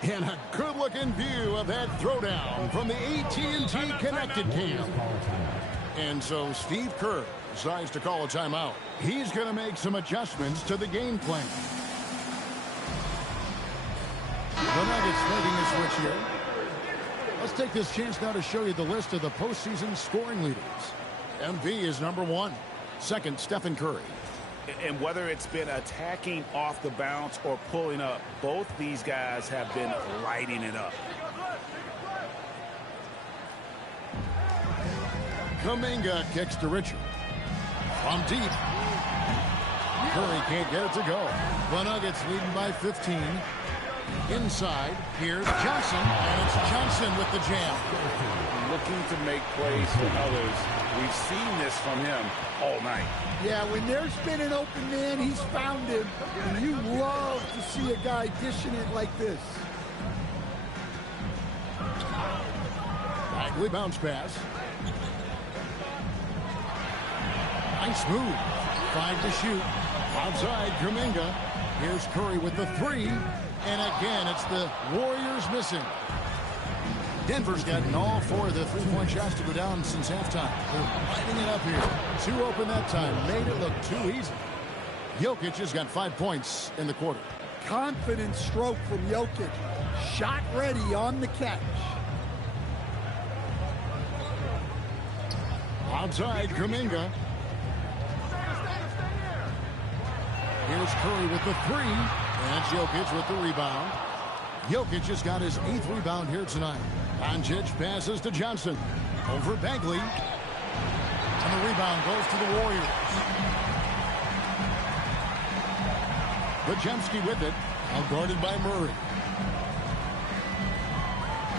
And a good-looking view of that throwdown from the AT&T Connected Cam. And so Steve Kerr decides to call a timeout. He's going to make some adjustments to the game plan. The Nuggets making a switch here. Let's take this chance now to show you the list of the postseason scoring leaders. MV is number 1. Second, Stephen Curry. And whether it's been attacking off the bounce or pulling up, both these guys have been lighting it up. Kuminga kicks to Richard. From deep. Curry can't get it to go. The Nuggets leading by 15. Inside, here's Johnson, and it's Johnson with the jam. Looking to make plays for others. We've seen this from him all night. Yeah, when there's been an open man, he's found him, and you love to see a guy dishing it like this. Bagley bounce pass. Nice move. 5 to shoot. Outside, Kuminga. Here's Curry with the 3. And again, it's the Warriors missing. Denver's gotten all 4 of the three-point shots to go down since halftime. They're lighting it up here. 2 open that time. Made it look too easy. Jokic has got 5 points in the quarter. Confident stroke from Jokic. Shot ready on the catch. Outside, Kuminga. Here's Curry with the 3. And Jokic with the rebound. Jokic has got his 8th rebound here tonight. Doncic passes to Johnson. Over Bagley. And the rebound goes to the Warriors. Podziemski with it. Now guarded by Murray.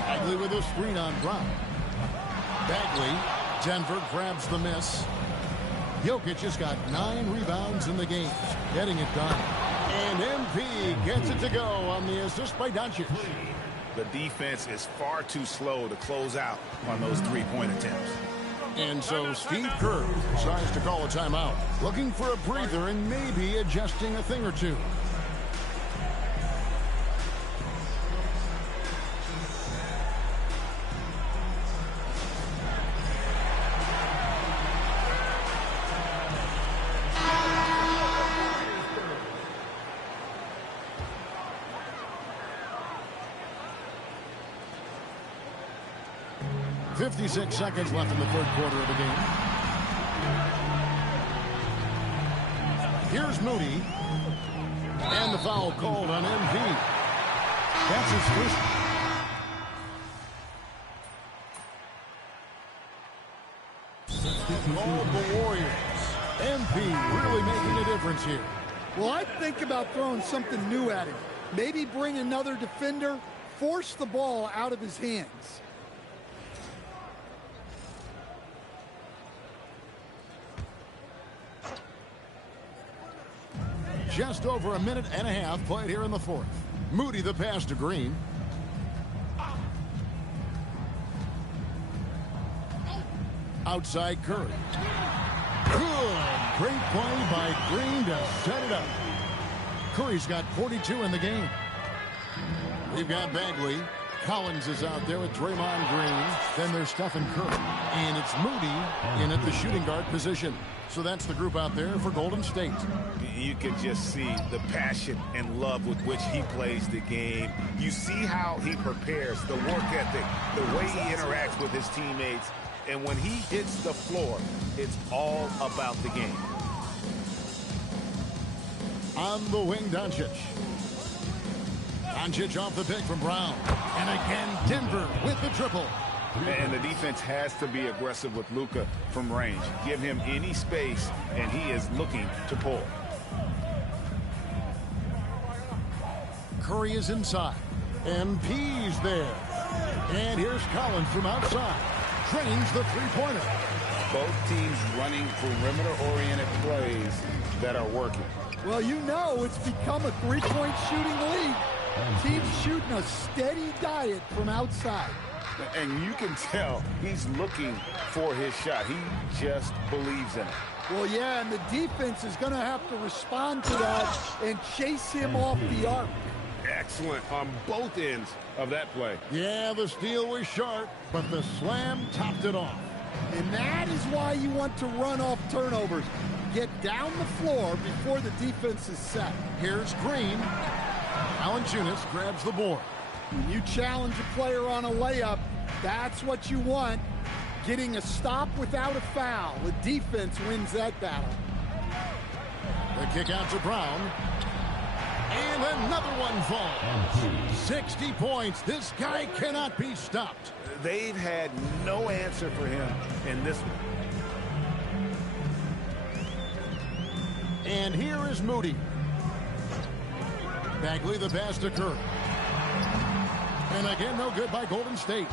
Bagley with a screen on Brown. Bagley. Denver grabs the miss. Jokic has got 9 rebounds in the game. Getting it done. And MP gets it to go on the assist by Doncic. The defense is far too slow to close out on those three-point attempts. And so Steve Kerr decides to call a timeout. Looking for a breather and maybe adjusting a thing or two. .56 seconds left in the third quarter of the game. Here's Moody. And the foul called on MV. That's his first. Called the Warriors. MP really making a difference here. Well, I think about throwing something new at him. Maybe bring another defender, force the ball out of his hands. Just over a minute and a half played here in the fourth. Moody the pass to Green. Outside Curry. Good. Great play by Green to set it up. Curry's got 42 in the game. We've got Bagley. Collins is out there with Draymond Green. Then there's Stephen Curry. And it's Moody in at the shooting guard position. So that's the group out there for Golden State. You can just see the passion and love with which he plays the game. You see how he prepares, the work ethic, the way he interacts with his teammates. And when he hits the floor, it's all about the game. On the wing, Doncic. Doncic off the pick from Brown. And again, Denver with the triple. And the defense has to be aggressive with Luka from range. Give him any space, and he is looking to pull. Curry is inside. MP's there. And here's Collins from outside. Drains the three-pointer. Both teams running perimeter-oriented plays that are working. Well, you know it's become a three-point shooting league. Teams shooting a steady diet from outside. And you can tell he's looking for his shot. He just believes in it. Well, yeah, and the defense is going to have to respond to that and chase him off the arc. Excellent on both ends of that play. Yeah, the steal was sharp, but the slam topped it off. And that is why you want to run off turnovers. Get down the floor before the defense is set. Here's Green. Valanciunas grabs the board. When you challenge a player on a layup, that's what you want. Getting a stop without a foul. The defense wins that battle. The kick out to Brown. And another one falls. 60 points. This guy cannot be stopped. They've had no answer for him in this one. And here is Moody. Bagley, the pass to Curry. And again, no good by Golden State.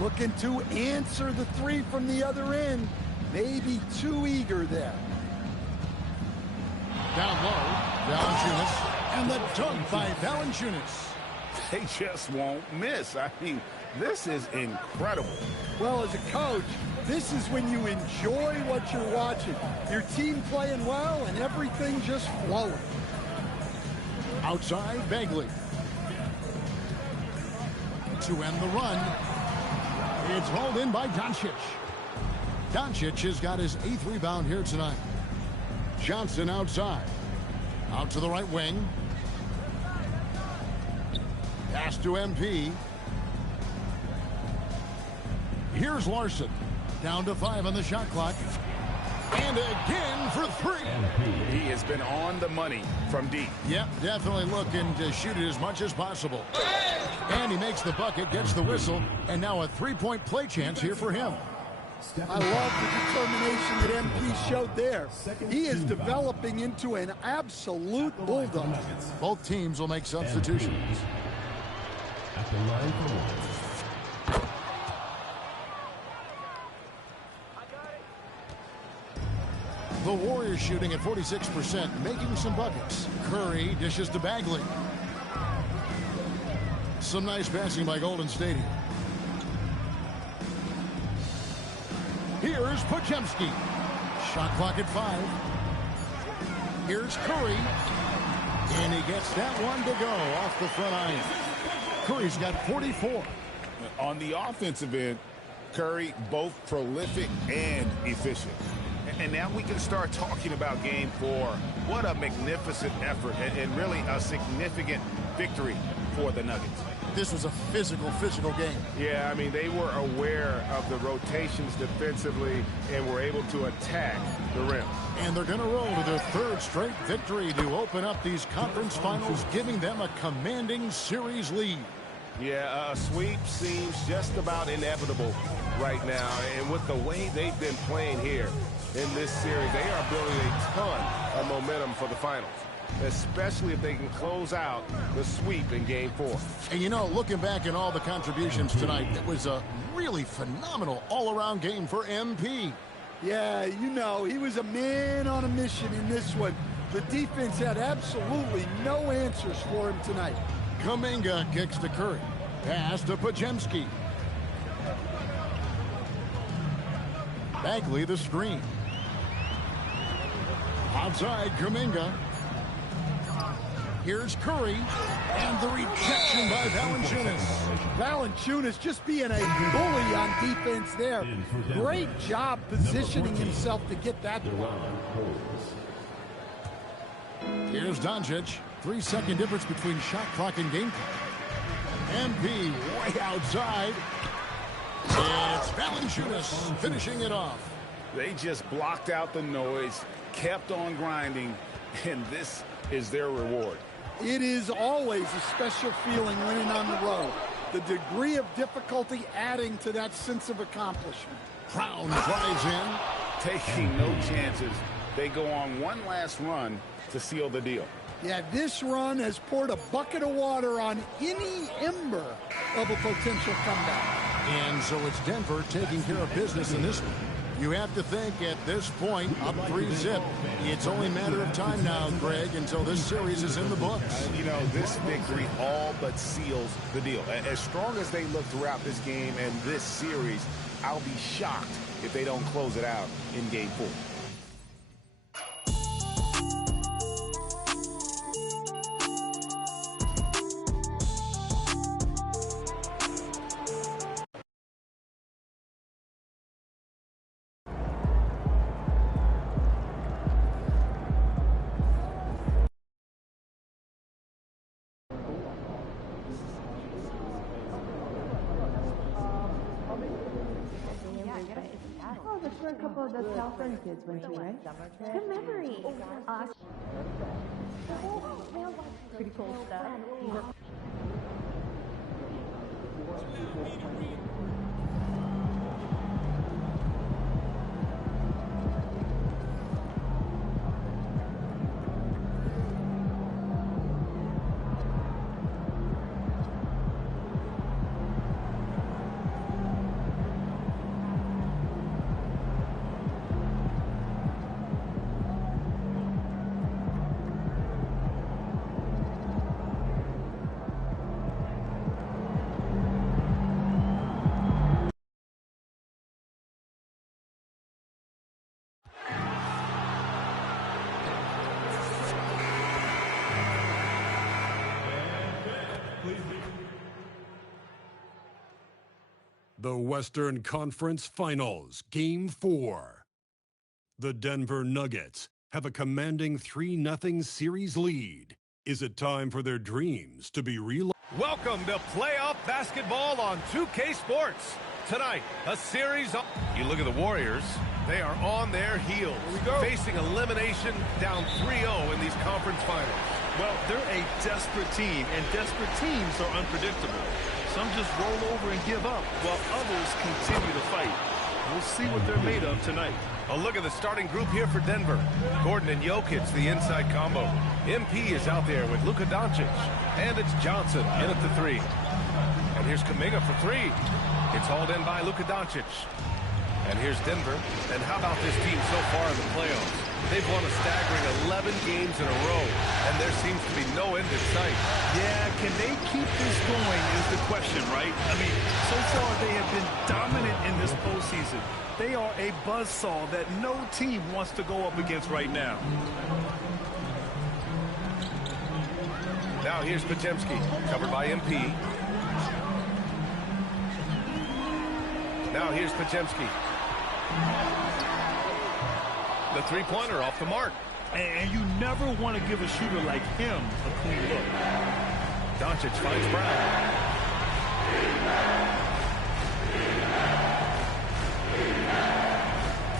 Looking to answer the three from the other end. Maybe too eager there. Down low, Valanciunas. And the dunk by Valanciunas. They just won't miss. I mean, this is incredible. Well, as a coach, this is when you enjoy what you're watching. Your team playing well and everything just flowing. Outside, Bagley. To end the run, it's hauled in by Doncic. Doncic has got his 8th rebound here tonight. Johnson outside. Out to the right wing. Pass to MP. Here's Larson. Down to 5 on the shot clock. And again for 3. He has been on the money from deep. Yep, definitely looking to shoot it as much as possible. And he makes the bucket, gets the whistle, and now a 3-point play chance here for him. I love the determination that MP showed there. He is developing into an absolute bulldog. Both teams will make substitutions. At the line for one. The Warriors shooting at 46%, making some buckets. Curry dishes to Bagley. Some nice passing by Golden State here. Here's Podziemski. Shot clock at 5. Here's Curry. And he gets that one to go off the front iron. Curry's got 44. On the offensive end, Curry both prolific and efficient. And now we can start talking about Game 4. What a magnificent effort and really a significant victory for the Nuggets. This was a physical game. Yeah, I mean, they were aware of the rotations defensively and were able to attack the rim. And they're going to roll to their 3rd straight victory to open up these conference finals, giving them a commanding series lead. Yeah, a sweep seems just about inevitable right now. And with the way they've been playing here in this series, they are building a ton of momentum for the finals, especially if they can close out the sweep in Game 4. And, you know, looking back at all the contributions tonight, it was a really phenomenal all-around game for MP. Yeah, you know, he was a man on a mission in this one. The defense had absolutely no answers for him tonight. Kuminga kicks to Curry. Pass to Podziemski. Bagley the screen. Outside, Kuminga. Here's Curry. And the rejection by Valanciunas. Valanciunas just being a bully on defense there. Great job positioning himself to get that one. Here's Doncic. 3-second difference between shot clock and game clock. MP way outside. It's Valanciunas finishing it off. They just blocked out the noise, kept on grinding, and this is their reward. It is always a special feeling winning on the road. The degree of difficulty adding to that sense of accomplishment. Brown drives in. Taking no chances. They go on one last run to seal the deal. Yeah, this run has poured a bucket of water on any ember of a potential comeback. And so it's Denver taking care of business in this one. You have to think at this point, up 3-zip, it's only a matter of time now, Greg, until this series is in the books. You know, this victory all but seals the deal. As strong as they look throughout this game and this series, I'll be shocked if they don't close it out in Game 4. That's where a couple of the California kids went to, right? Good memory. Pretty cool stuff. The Western Conference Finals, Game 4. The Denver Nuggets have a commanding 3-0 series lead. Is it time for their dreams to be realized? Welcome to playoff basketball on 2K Sports. Tonight, a series of... You look at the Warriors, they are on their heels, facing elimination down 3-0 in these conference finals. Well, they're a desperate team, and desperate teams are unpredictable. Some just roll over and give up, while others continue to fight. We'll see what they're made of tonight. A look at the starting group here for Denver. Gordon and Jokic, the inside combo. MP is out there with Luka Doncic. And it's Johnson in at the 3. And here's Kuminga for 3. It's hauled in by Luka Doncic. And here's Denver. And how about this team so far in the playoffs? They've won a staggering 11 games in a row, and there seems to be no end in sight. Yeah, can they keep this going is the question, right? I mean, so far they have been dominant in this postseason. They are a buzzsaw that no team wants to go up against right now. Now here's Podziemski, covered by MP. Now here's Podziemski. The three-pointer off the mark. And you never want to give a shooter like him a clean look. Doncic finds Brown.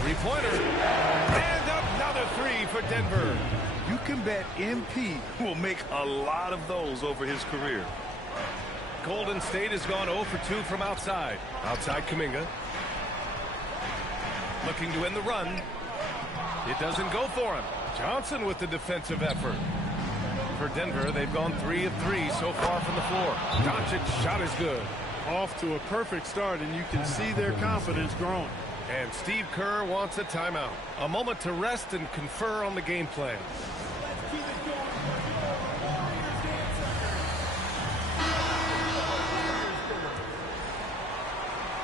Three-pointer. And another 3 for Denver. You can bet MP will make a lot of those over his career. Golden State has gone 0 for 2 from outside. Outside Kuminga. Looking to end the run. It doesn't go for him. Johnson with the defensive effort. For Denver, they've gone 3 of 3 so far from the floor. Doncic's shot is good. Off to a perfect start, and you can see their confidence growing. And Steve Kerr wants a timeout. A moment to rest and confer on the game plan.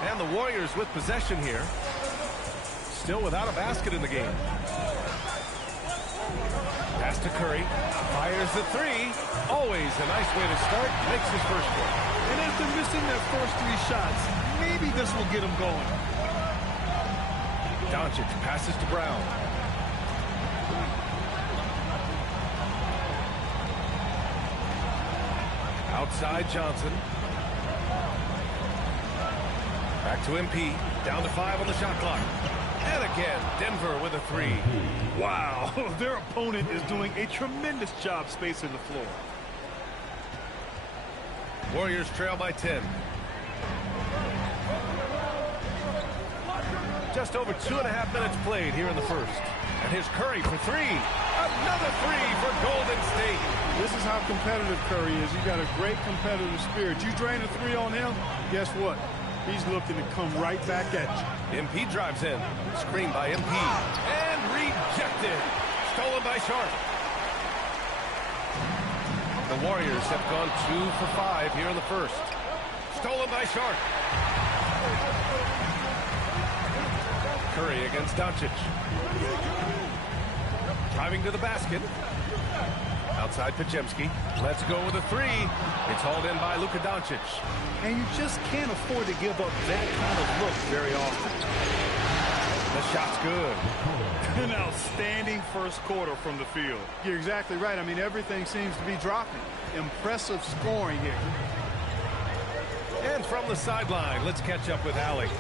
And the Warriors with possession here. Still without a basket in the game. Pass to Curry. Fires the 3. Always a nice way to start. Makes his first one. And after missing their first 3 shots, maybe this will get them going. Doncic passes to Brown. Outside Johnson. Back to MP. Down to 5 on the shot clock. And again, Denver with a 3. Wow, their opponent is doing a tremendous job spacing the floor. Warriors trail by 10. Just over 2.5 minutes played here in the first. And here's Curry for 3. Another 3 for Golden State. This is how competitive Curry is. You got a great competitive spirit. You drain a 3 on him, guess what? He's looking to come right back at you. MP drives in. Screen by MP. And rejected. Stolen by Sharp. The Warriors have gone 2 for 5 here in the first. Stolen by Sharp. Curry against Doncic. Driving to the basket. Outside Podziemski. Let's go with a 3. It's hauled in by Luka Doncic. And you just can't afford to give up that kind of look very often. The shot's good. An outstanding first quarter from the field. You're exactly right. I mean, everything seems to be dropping. Impressive scoring here. And from the sideline. Let's catch up with Allie.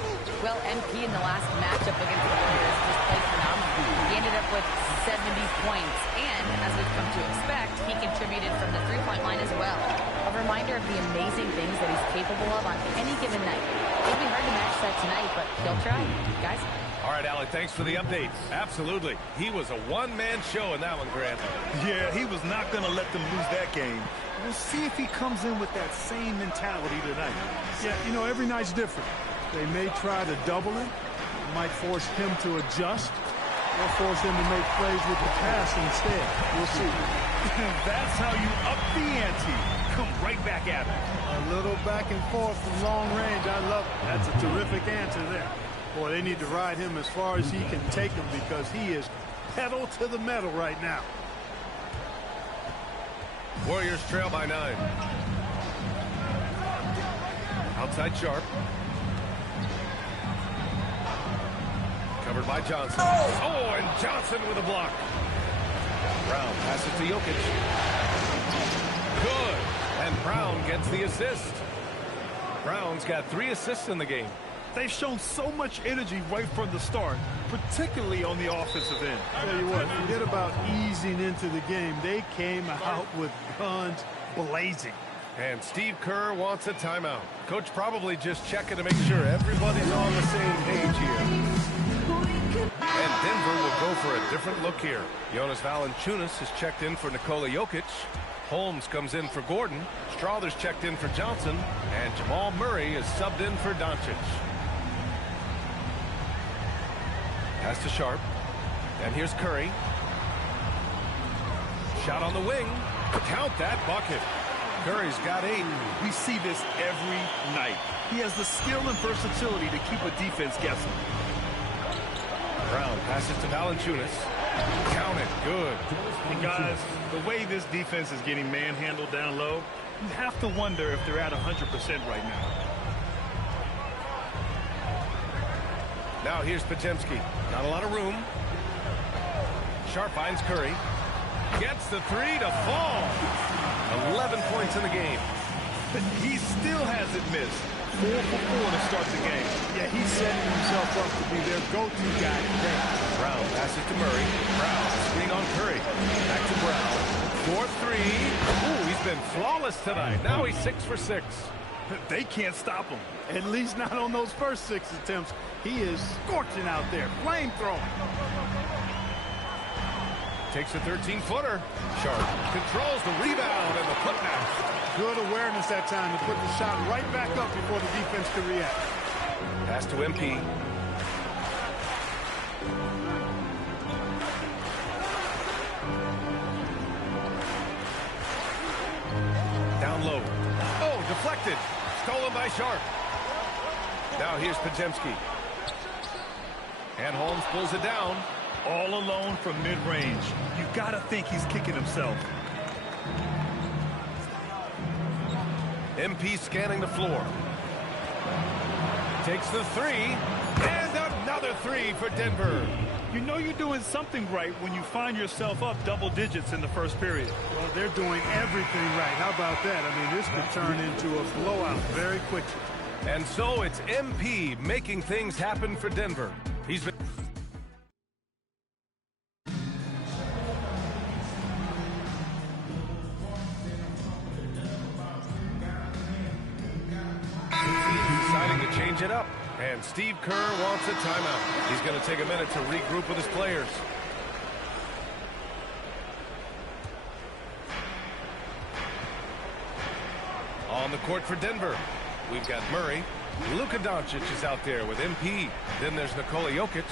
Well, MP in the last matchup against the Warriors just played phenomenal. He ended up with 70 points, and as we've come to expect, he contributed from the three-point line as well. A reminder of the amazing things that he's capable of on any given night. It'll be hard to match that tonight, but he'll try. Guys? All right, Allie, thanks for the updates. Absolutely. He was a one-man show in that one, Grant. Yeah, he was not going to let them lose that game. We'll see if he comes in with that same mentality tonight. Yeah, you know, every night's different. They may try to double it, might force him to adjust, or force him to make plays with the pass instead. We'll see. That's how you up the ante. Come right back at him. A little back and forth from long range. I love it. That's a terrific answer there. Boy, they need to ride him as far as he can take him because he is pedal to the metal right now. Warriors trail by 9. Outside Sharp. Covered by Johnson. Oh, and Johnson with a block. Brown passes to Jokic. Good. And Brown gets the assist. Brown's got 3 assists in the game. They've shown so much energy right from the start, particularly on the offensive end. Tell you what, forget about easing into the game. They came out with guns blazing. And Steve Kerr wants a timeout. Coach probably just checking to make sure everybody's on the same page here. And Denver will go for a different look here. Jonas Valanciunas has checked in for Nikola Jokic. Holmes comes in for Gordon. Strother's checked in for Johnson. And Jamal Murray is subbed in for Doncic. Pass to Sharp. And here's Curry. Shot on the wing. Count that bucket. Curry's got 8. We see this every night. He has the skill and versatility to keep a defense guessing. Brown passes to Valanciunas. Count it. Good. And guys, the way this defense is getting manhandled down low, you have to wonder if they're at 100% right now. Now here's Podziemski. Not a lot of room. Sharp finds Curry. Gets the 3 to fall. 11 points in the game. But he still hasn't missed. 4 for 4 to start the game. Yeah, he's setting himself up to be their go-to guy today. Brown passes to Murray. Brown, screen on Curry. Back to Brown. 4-3. Ooh, he's been flawless tonight. Now he's 6 for 6. They can't stop him. At least not on those first 6 attempts. He is scorching out there, flamethrowing. Takes a 13-footer. Sharp controls the rebound and the putback. Good awareness that time to put the shot right back up before the defense could react. Pass to MP. Down low. Oh, deflected. Stolen by Sharp. Now here's Podziemski. And Holmes pulls it down. All alone from mid-range. You got to think he's kicking himself. MP scanning the floor. Takes the 3. And another 3 for Denver. You know you're doing something right when you find yourself up double digits in the first period. Well, they're doing everything right. How about that? I mean, this could turn into a blowout very quickly. And so it's MP making things happen for Denver. He's been... deciding to change it up. And Steve Kerr wants a timeout. He's going to take a minute to regroup with his players. On the court for Denver, we've got Murray. Luka Doncic is out there with MP. Then there's Nikola Jokic.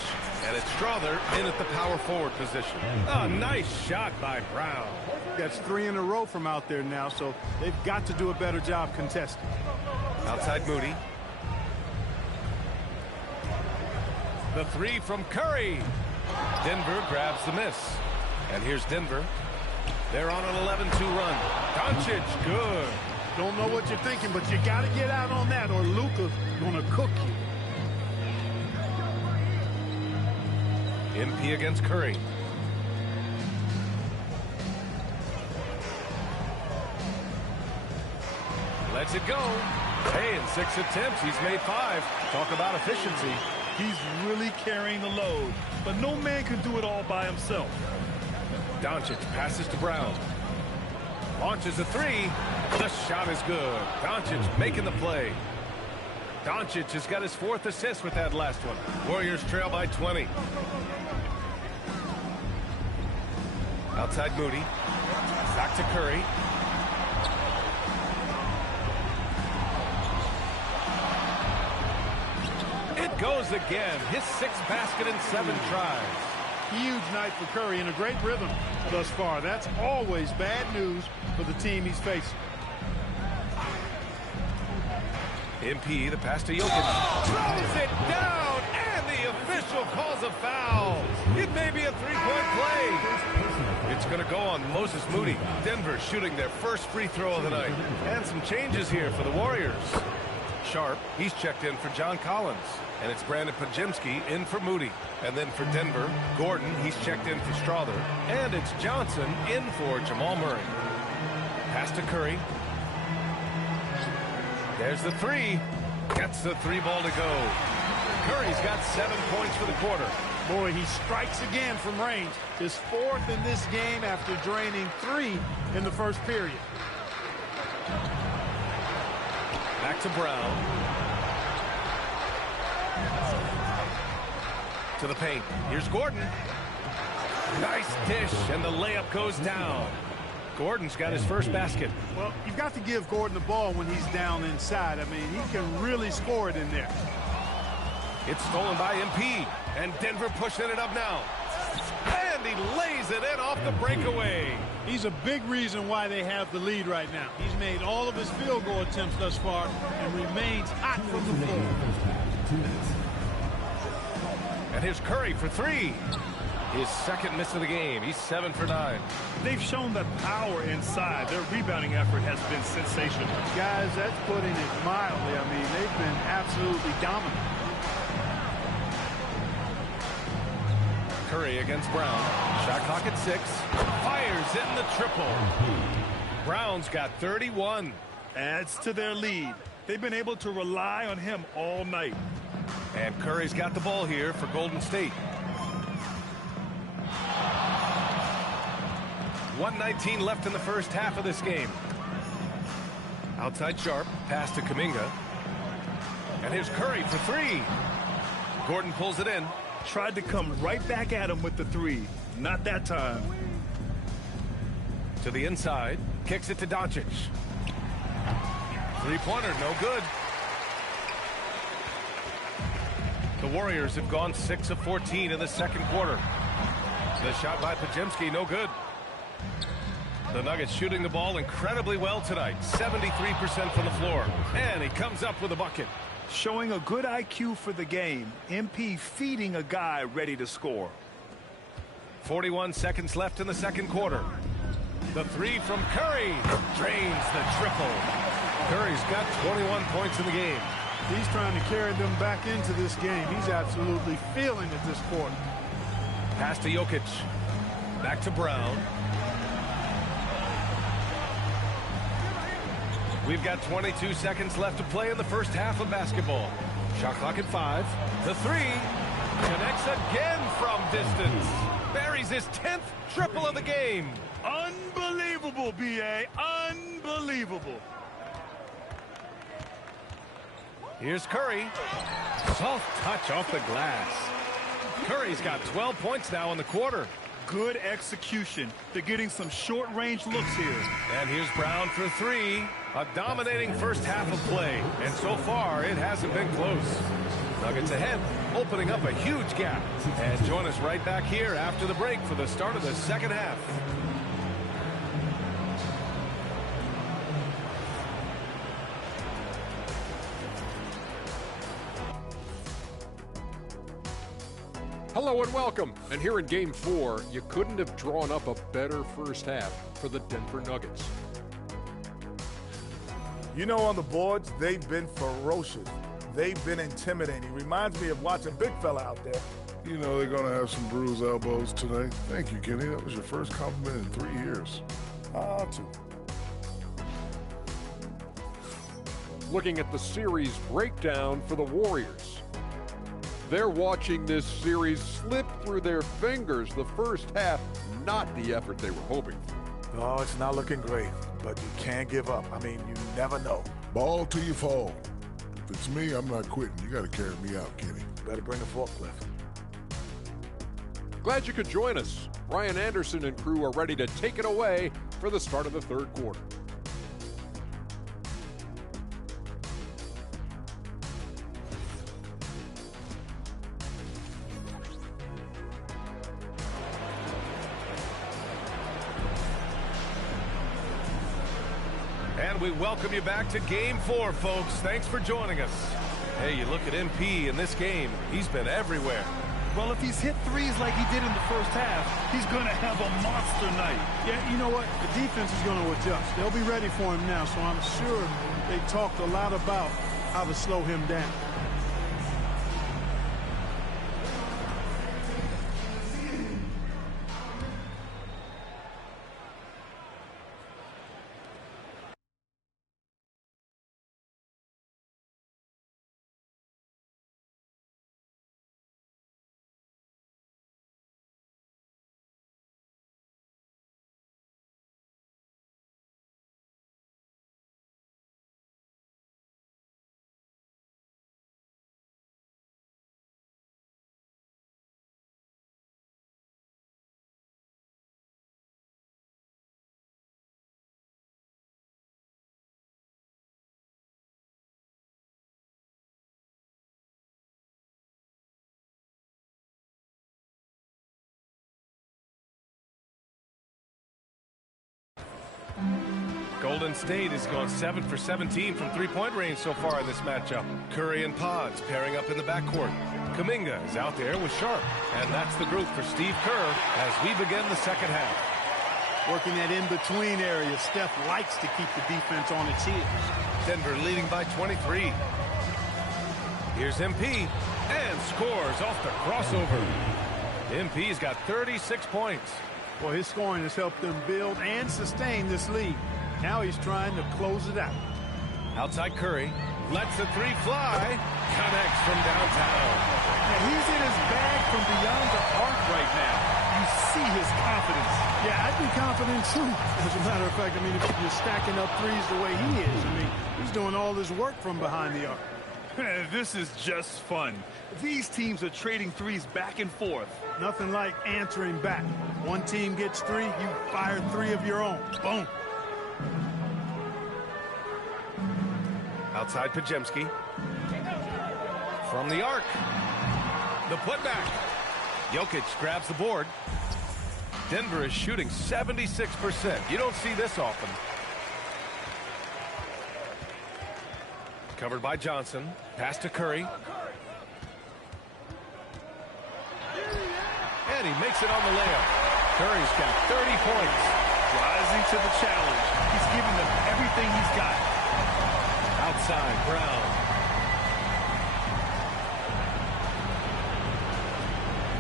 And it's Strother in at the power forward position. A nice shot by Brown. That's 3 in a row from out there now, so they've got to do a better job contesting. Outside Moody. The 3 from Curry. Denver grabs the miss. And here's Denver. They're on an 11-2 run. Doncic, good. Don't know what you're thinking, but you got to get out on that or Luka's going to cook you. MP against Curry. Lets it go. Hey, in 6 attempts, he's made 5. Talk about efficiency. He's really carrying the load, but no man can do it all by himself. Doncic passes to Brown. Launches a 3. The shot is good. Doncic making the play. Doncic has got his 4th assist with that last one. Warriors trail by 20. Outside Moody. Back to Curry. It goes again. His 6th basket in 7 tries. Huge night for Curry and a great rhythm thus far. That's always bad news for the team he's facing. MP, the pass to Jokic. Throws it down, and the official calls a foul. It may be a 3-point play. It's going to go on Moses Moody. Denver shooting their first free throw of the night. And some changes here for the Warriors. Sharp, he's checked in for John Collins. And it's Brandon Podziemski in for Moody. And then for Denver, Gordon, he's checked in for Strother. And it's Johnson in for Jamal Murray. Pass to Curry. There's the 3. Gets the 3 ball to go. Curry's got 7 points for the quarter. Boy, he strikes again from range. His 4th in this game after draining 3 in the first period. Back to Brown. To the paint. Here's Gordon. Nice dish, and the layup goes down. Gordon's got his first basket. Well, you've got to give Gordon the ball when he's down inside. I mean, he can really score it in there. It's stolen by MP, and Denver pushing it up now. And he lays it in off the breakaway. He's a big reason why they have the lead right now. He's made all of his field goal attempts thus far and remains hot from the floor. And here's Curry for 3. His 2nd miss of the game. He's 7 for 9. They've shown that power inside. Their rebounding effort has been sensational. Guys, that's putting it mildly. I mean, they've been absolutely dominant. Curry against Brown. Shot clock at 6. Fires in the triple. Brown's got 31. Adds to their lead. They've been able to rely on him all night. And Curry's got the ball here for Golden State. 1:19 left in the first half of this game. Outside Sharp. Pass to Kuminga. And here's Curry for 3. Gordon pulls it in. Tried to come right back at him with the 3. Not that time. To the inside. Kicks it to Doncic. 3-pointer, no good. The Warriors have gone 6 of 14 in the second quarter. The shot by Podziemski, no good. The Nuggets shooting the ball incredibly well tonight. 73% from the floor. And he comes up with a bucket. Showing a good IQ for the game. MP feeding a guy ready to score. 41 seconds left in the second quarter. The 3 from Curry drains the triple. Curry's got 21 points in the game. He's trying to carry them back into this game. He's absolutely feeling it this quarter. Pass to Jokic. Back to Brown. We've got 22 seconds left to play in the first half of basketball. Shot clock at 5. The 3 connects again from distance. Buries his 10th triple of the game. Unbelievable, B.A. Unbelievable. Here's Curry. Soft touch off the glass. Curry's got 12 points now in the quarter. Good execution. They're getting some short-range looks here. And here's Brown for 3. A dominating first half of play. And so far, it hasn't been close. Nuggets ahead, opening up a huge gap. And join us right back here after the break for the start of the second half. Hello and welcome. And here in Game 4, you couldn't have drawn up a better first half for the Denver Nuggets. You know, on the boards, they've been ferocious. They've been intimidating. Reminds me of watching big fella out there. You know they're going to have some bruised elbows tonight. Thank you, Kenny. That was your first compliment in 3 years. Two. looking at the series breakdown for the Warriors. They're watching this series slip through their fingers. The first half, not the effort they were hoping for. No, it's not looking great, but you can't give up. I mean, you never know. Ball till you fall. If it's me, I'm not quitting. You got to carry me out, Kenny. Better bring a forklift. Glad you could join us. Ryan Anderson and crew are ready to take it away for the start of the third quarter. And we welcome you back to Game 4, folks. Thanks for joining us. Hey, you look at MP in this game. He's been everywhere. Well, if he's hit threes like he did in the first half, he's going to have a monster night. Yeah, you know what? The defense is going to adjust. They'll be ready for him now, so I'm sure they talked a lot about how to slow him down. Golden State has gone 7 for 17 from three-point range so far in this matchup. Curry and Pods pairing up in the backcourt. Kuminga is out there with Sharp. And that's the group for Steve Kerr as we begin the second half. Working that in-between area, Steph likes to keep the defense on its heels. Denver leading by 23. Here's MP and scores off the crossover. MP's got 36 points. Well, his scoring has helped them build and sustain this lead. Now he's trying to close it out. Outside Curry. Lets the three fly. Connects from downtown. Yeah, he's in his bag from beyond the arc right now. You see his confidence. Yeah, I'd be confident too. As a matter of fact, I mean, if you're stacking up threes the way he is, I mean, he's doing all this work from behind the arc. This is just fun. These teams are trading threes back and forth. Nothing like answering back. One team gets three, you fire three of your own. Boom. Outside Pajemski. From the arc. The putback. Jokic grabs the board. Denver is shooting 76%. You don't see this often. Covered by Johnson. Pass to Curry. And he makes it on the layup. Curry's got 30 points. Rising to the challenge. He's giving them everything he's got. Outside, Brown.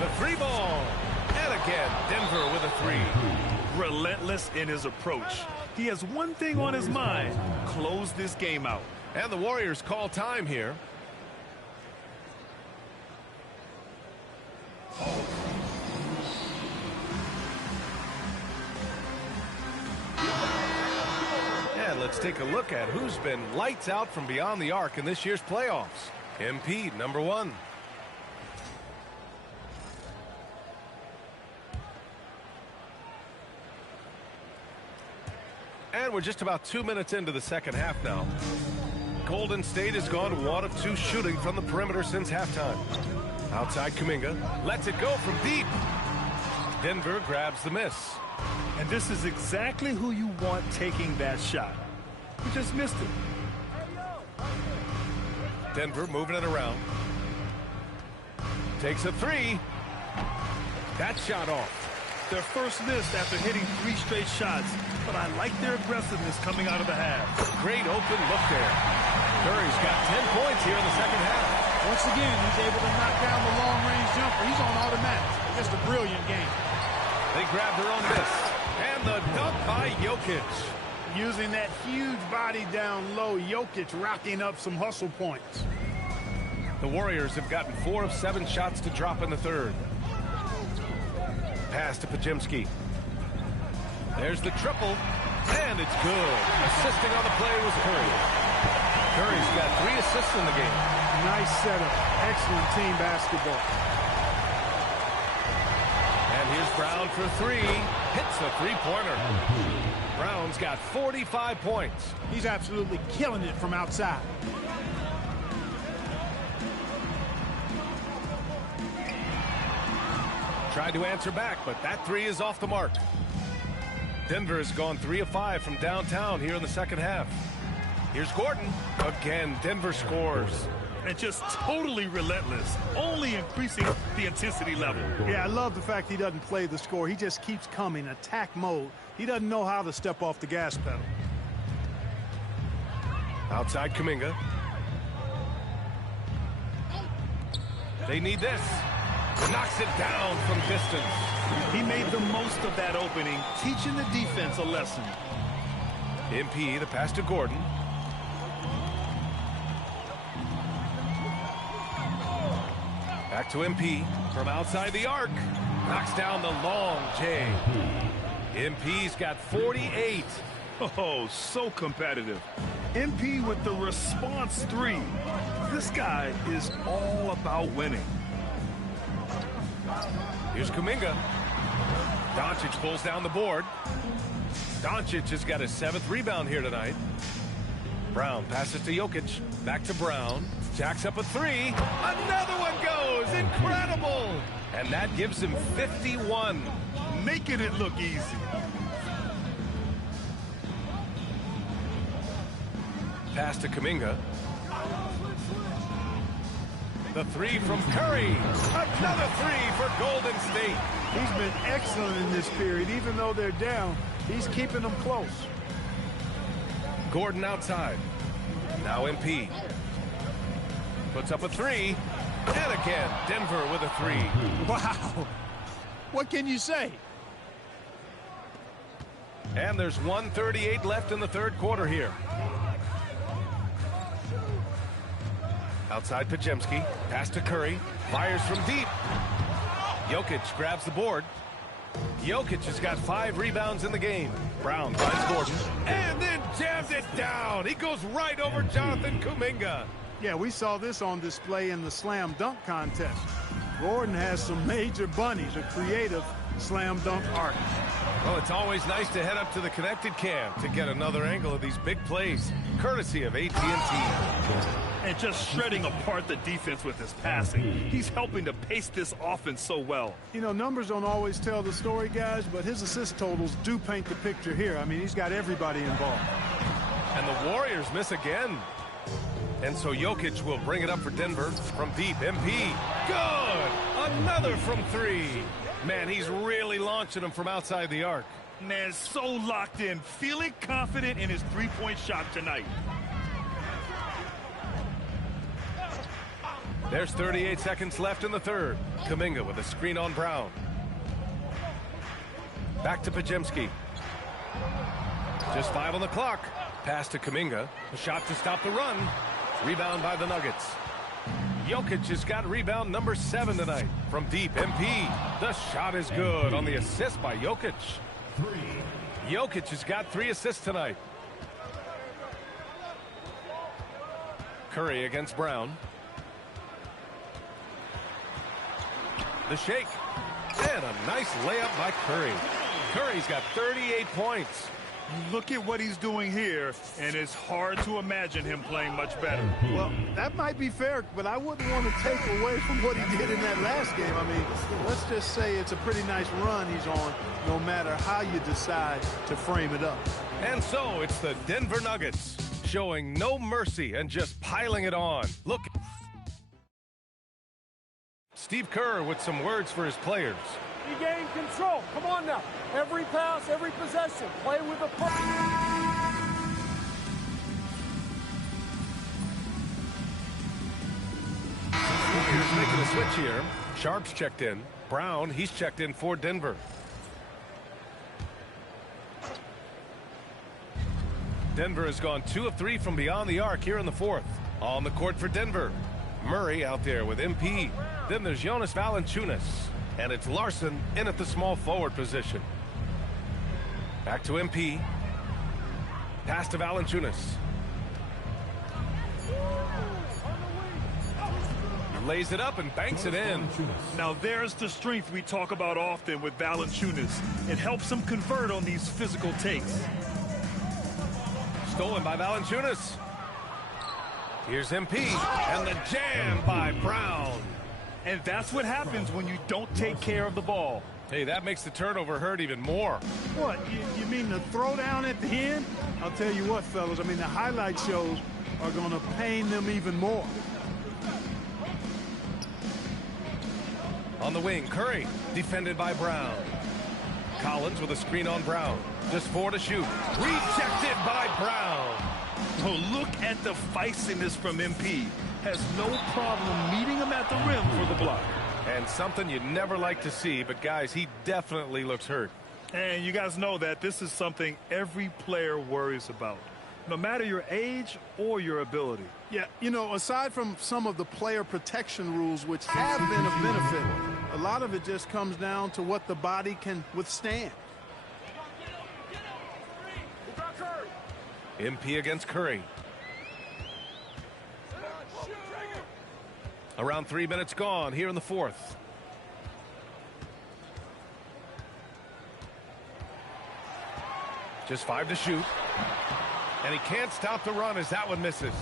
The free ball. And again, Denver with a three. Relentless in his approach. He has one thing on his mind. Close this game out. And the Warriors call time here. And let's take a look at who's been lights out from beyond the arc in this year's playoffs. MP, number 1. And we're just about 2 minutes into the second half now. Golden State has gone 1 of 2 shooting from the perimeter since halftime. Outside Kuminga. Lets it go from deep. Denver grabs the miss. And this is exactly who you want taking that shot. He just missed it. Denver moving it around. Takes a three. That shot off. Their first miss after hitting 3 straight shots. But I like their aggressiveness coming out of the half. Great open look there. Curry's got 10 points here in the second half. Once again, he's able to knock down the long-range jumper. He's on automatic. Just a brilliant game. They grab their own miss. And the dunk by Jokic. Using that huge body down low, Jokic racking up some hustle points. The Warriors have gotten 4 of 7 shots to drop in the third. Pass to Pajemski. There's the triple, and it's good. Assisting on the play was Curry. Curry's got 3 assists in the game. Nice setup. Excellent team basketball. And here's Brown for 3. Hits the three-pointer. Brown's got 45 points. He's absolutely killing it from outside. Tried to answer back, but that 3 is off the mark. Denver has gone 3 of 5 from downtown here in the second half. Here's Gordon. Again, Denver scores. And just totally relentless, only increasing the intensity level. Yeah, I love the fact he doesn't play the score. He just keeps coming, attack mode. He doesn't know how to step off the gas pedal. Outside Kuminga. They need this. Knocks it down from distance. He made the most of that opening, teaching the defense a lesson. MP, the pass to Gordon. Back to MP from outside the arc. Knocks down the long J. MP's got 48. Oh, so competitive. MP with the response 3. This guy is all about winning. Here's Kuminga. Doncic pulls down the board. Doncic has got his 7th rebound here tonight. Brown passes to Jokic. Back to Brown. Jacks up a 3. Another one goes. Incredible. And that gives him 51. Making it look easy. Pass to Kuminga. The 3 from Curry. Another 3 for Golden State. He's been excellent in this period. Even though they're down, he's keeping them close. Gordon outside. Now MP. Puts up a 3. And again, Denver with a 3. Wow. What can you say? And there's 1:38 left in the third quarter here. Outside Pajemski. Pass to Curry. Fires from deep. Jokic grabs the board. Jokic has got 5 rebounds in the game. Brown finds Gordon. And then jams it down. He goes right over Jonathan Kuminga. Yeah, we saw this on display in the slam dunk contest. Gordon has some major bunnies, a creative slam dunk artist. Well, it's always nice to head up to the connected cam to get another angle of these big plays, courtesy of AT&T. And just shredding apart the defense with his passing. He's helping to pace this offense so well. You know, numbers don't always tell the story, guys, but his assist totals do paint the picture here. I mean, he's got everybody involved. And the Warriors miss again. And so Jokic will bring it up for Denver from deep. MP, good! Another from 3. Man, he's really launching them from outside the arc. Man, so locked in, feeling confident in his three-point shot tonight. There's 38 seconds left in the third. Kuminga with a screen on Brown. Back to Pajemski. Just 5 on the clock. Pass to Kuminga. A shot to stop the run. Rebound by the Nuggets. Jokic has got rebound number 7 tonight. From deep, MP. The shot is good on the assist by Jokic. Jokic has got 3 assists tonight. Curry against Brown. The shake. And a nice layup by Curry. Curry's got 38 points. Look at what he's doing here, and it's hard to imagine him playing much better. Well, that might be fair, but I wouldn't want to take away from what he did in that last game. I mean, let's just say it's a pretty nice run he's on, no matter how you decide to frame it up. And so it's the Denver Nuggets showing no mercy and just piling it on. Look. Steve Kerr with some words for his players. You gain control. Come on now. Every pass, every possession. Play with the Here's making a switch here. Sharp's checked in. Brown, he's checked in for Denver. Denver has gone 2 of 3 from beyond the arc here in the fourth. On the court for Denver. Murray out there with MP. Then there's Jonas Valanciunas. And it's Larson in at the small forward position. Back to MP. Pass to Valanciunas. Lays it up and banks it in. Now there's the strength we talk about often with Valanciunas. It helps him convert on these physical takes. Stolen by Valanciunas. Here's MP, and the jam by Brown. And that's what happens when you don't take care of the ball. Hey, that makes the turnover hurt even more. What, you mean the throwdown at the end? I'll tell you what, fellas, I mean, the highlight shows are going to pain them even more. On the wing, Curry, defended by Brown. Collins with a screen on Brown. Just 4 to shoot. Rejected by Brown. Oh, look at the feistiness from MP. Has no problem meeting him at the rim for the block. And something you never like to see, but guys, he definitely looks hurt. And you guys know that this is something every player worries about, no matter your age or your ability. Yeah, you know, aside from some of the player protection rules, which have been a benefit, a lot of it just comes down to what the body can withstand. MP against Curry. Around 3 minutes gone here in the fourth. Just 5 to shoot. And he can't stop the run as that one misses.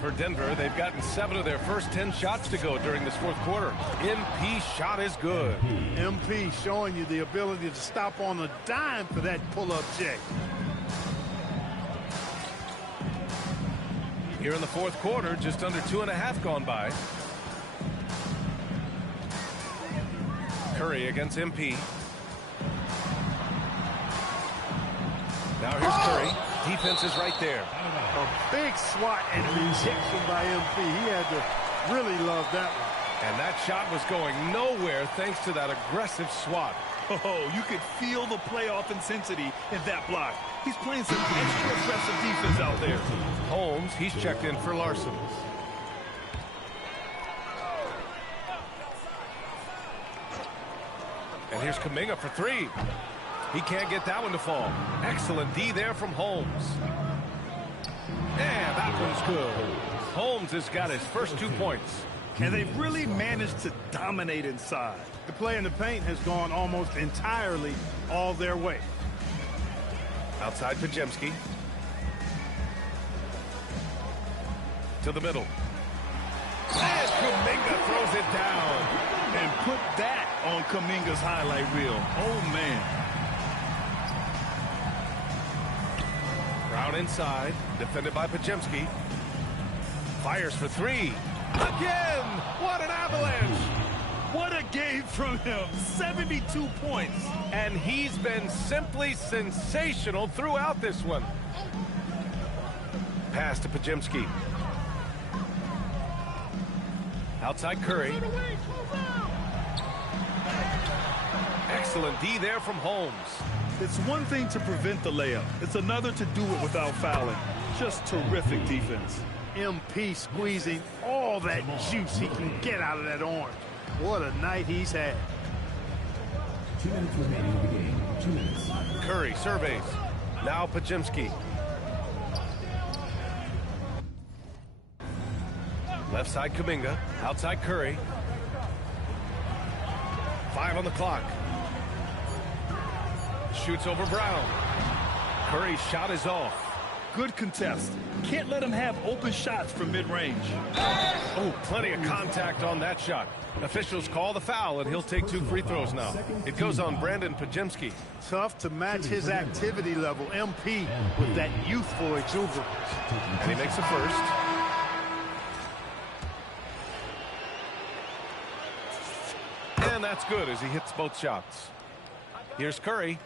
For Denver, they've gotten 7 of their first 10 shots to go during this fourth quarter. MP shot is good. MP showing you the ability to stop on a dime for that pull-up J. Here in the fourth quarter, just under 2.5 gone by. Curry against MP. Now here's Curry. Defense is right there. A big swat and rejection by MP. He had to really love that one. And that shot was going nowhere thanks to that aggressive swat. Oh, you could feel the playoff intensity in that block. He's playing some extra aggressive defense out there. Holmes, he's checked in for Larson. And here's Kuminga for 3. He can't get that one to fall. Excellent D there from Holmes. And that one's good. Holmes has got his first 2 points. And they've really managed to dominate inside. The play in the paint has gone almost entirely all their way. Outside Pajemski. To the middle. And Kuminga throws it down. And put that on Kuminga's highlight reel. Oh, man. Brown inside. Defended by Pajemski. Fires for 3. Again! What an avalanche! What a game from him. 72 points. And he's been simply sensational throughout this one. Pass to Pajemski. Outside Curry. Excellent D there from Holmes. It's one thing to prevent the layup. It's another to do it without fouling. Just terrific defense. MP squeezing all that juice he can get out of that orange. What a night he's had. 2 minutes remaining in the game. 2 minutes. Curry surveys. Now Pajemski. Left side Kuminga. Outside Curry. 5 on the clock. Shoots over Brown. Curry's shot is off. Good contest. Can't let him have open shots from mid-range. Oh, plenty of contact on that shot. Officials call the foul, and he'll take 2 free throws now. It goes on Brandon Pajemski. Tough to match his activity level. MP with that youthful exuberance. And he makes the first. And that's good as he hits both shots. Here's Curry.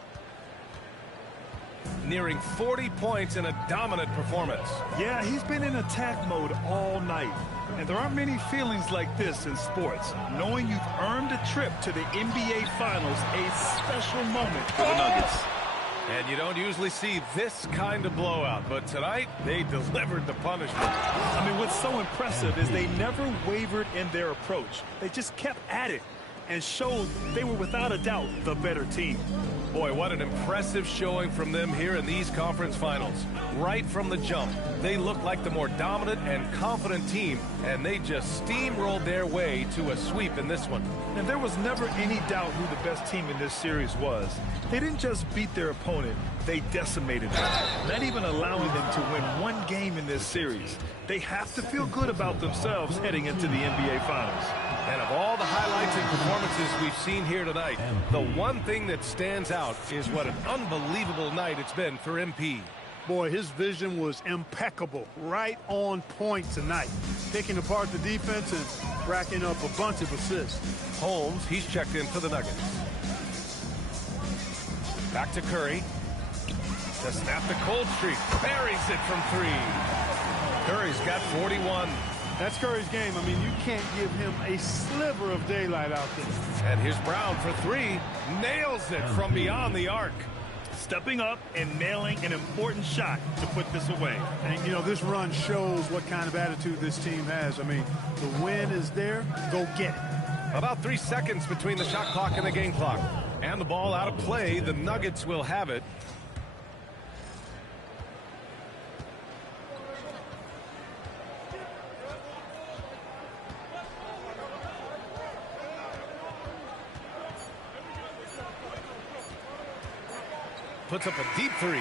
Nearing 40 points in a dominant performance. Yeah, he's been in attack mode all night. And there aren't many feelings like this in sports. Knowing you've earned a trip to the NBA Finals, a special moment for the Nuggets. And you don't usually see this kind of blowout, but tonight they delivered the punishment. I mean, what's so impressive is they never wavered in their approach. They just kept at it and showed they were without a doubt the better team. Boy, what an impressive showing from them here in these conference finals. Right from the jump, they looked like the more dominant and confident team, and they just steamrolled their way to a sweep in this one. And there was never any doubt who the best team in this series was. They didn't just beat their opponent, they decimated them, not even allowing them to win one game in this series. They have to feel good about themselves heading into the NBA Finals. And of all the highlights and performances we've seen here tonight, the one thing that stands out is what an unbelievable night it's been for MP. Boy, his vision was impeccable, right on point tonight. Picking apart the defense and racking up a bunch of assists. Holmes, he's checked in for the Nuggets. Back to Curry. To snap the cold streak. Buries it from three. Curry's got 41. That's Curry's game. I mean, you can't give him a sliver of daylight out there. And here's Brown for three. Nails it from beyond the arc. Stepping up and nailing an important shot to put this away. And, you know, this run shows what kind of attitude this team has. I mean, the win is there. Go get it. About 3 seconds between the shot clock and the game clock. And the ball out of play. The Nuggets will have it. Puts up a deep three.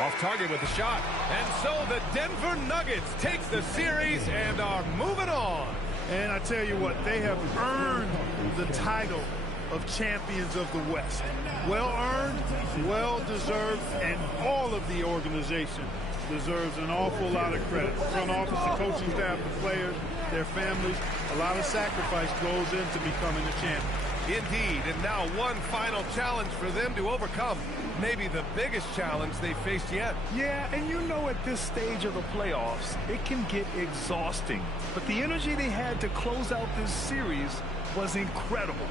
Off target with the shot. And so the Denver Nuggets take the series and are moving on. And I tell you what, they have earned the title of champions of the West. Well earned, well deserved, and all of the organization deserves an awful lot of credit. Front office, the coaching staff, the players, their families, a lot of sacrifice goes into becoming a champion. Indeed, and now one final challenge for them to overcome. Maybe the biggest challenge they've faced yet. Yeah, and you know at this stage of the playoffs, it can get exhausting. But the energy they had to close out this series was incredible.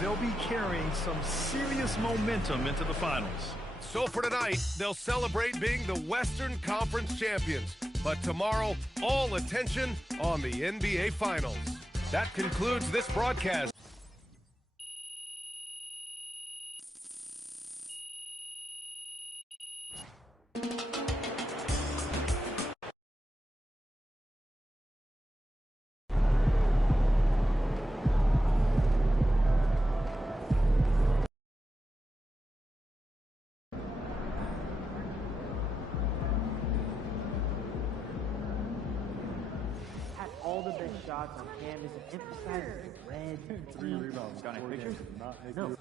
They'll be carrying some serious momentum into the finals. So for tonight, they'll celebrate being the Western Conference champions. But tomorrow, all attention on the NBA Finals. That concludes this broadcast. All the best shots on canvas and emphasize the red. 3 rebounds. Got any pictures? No.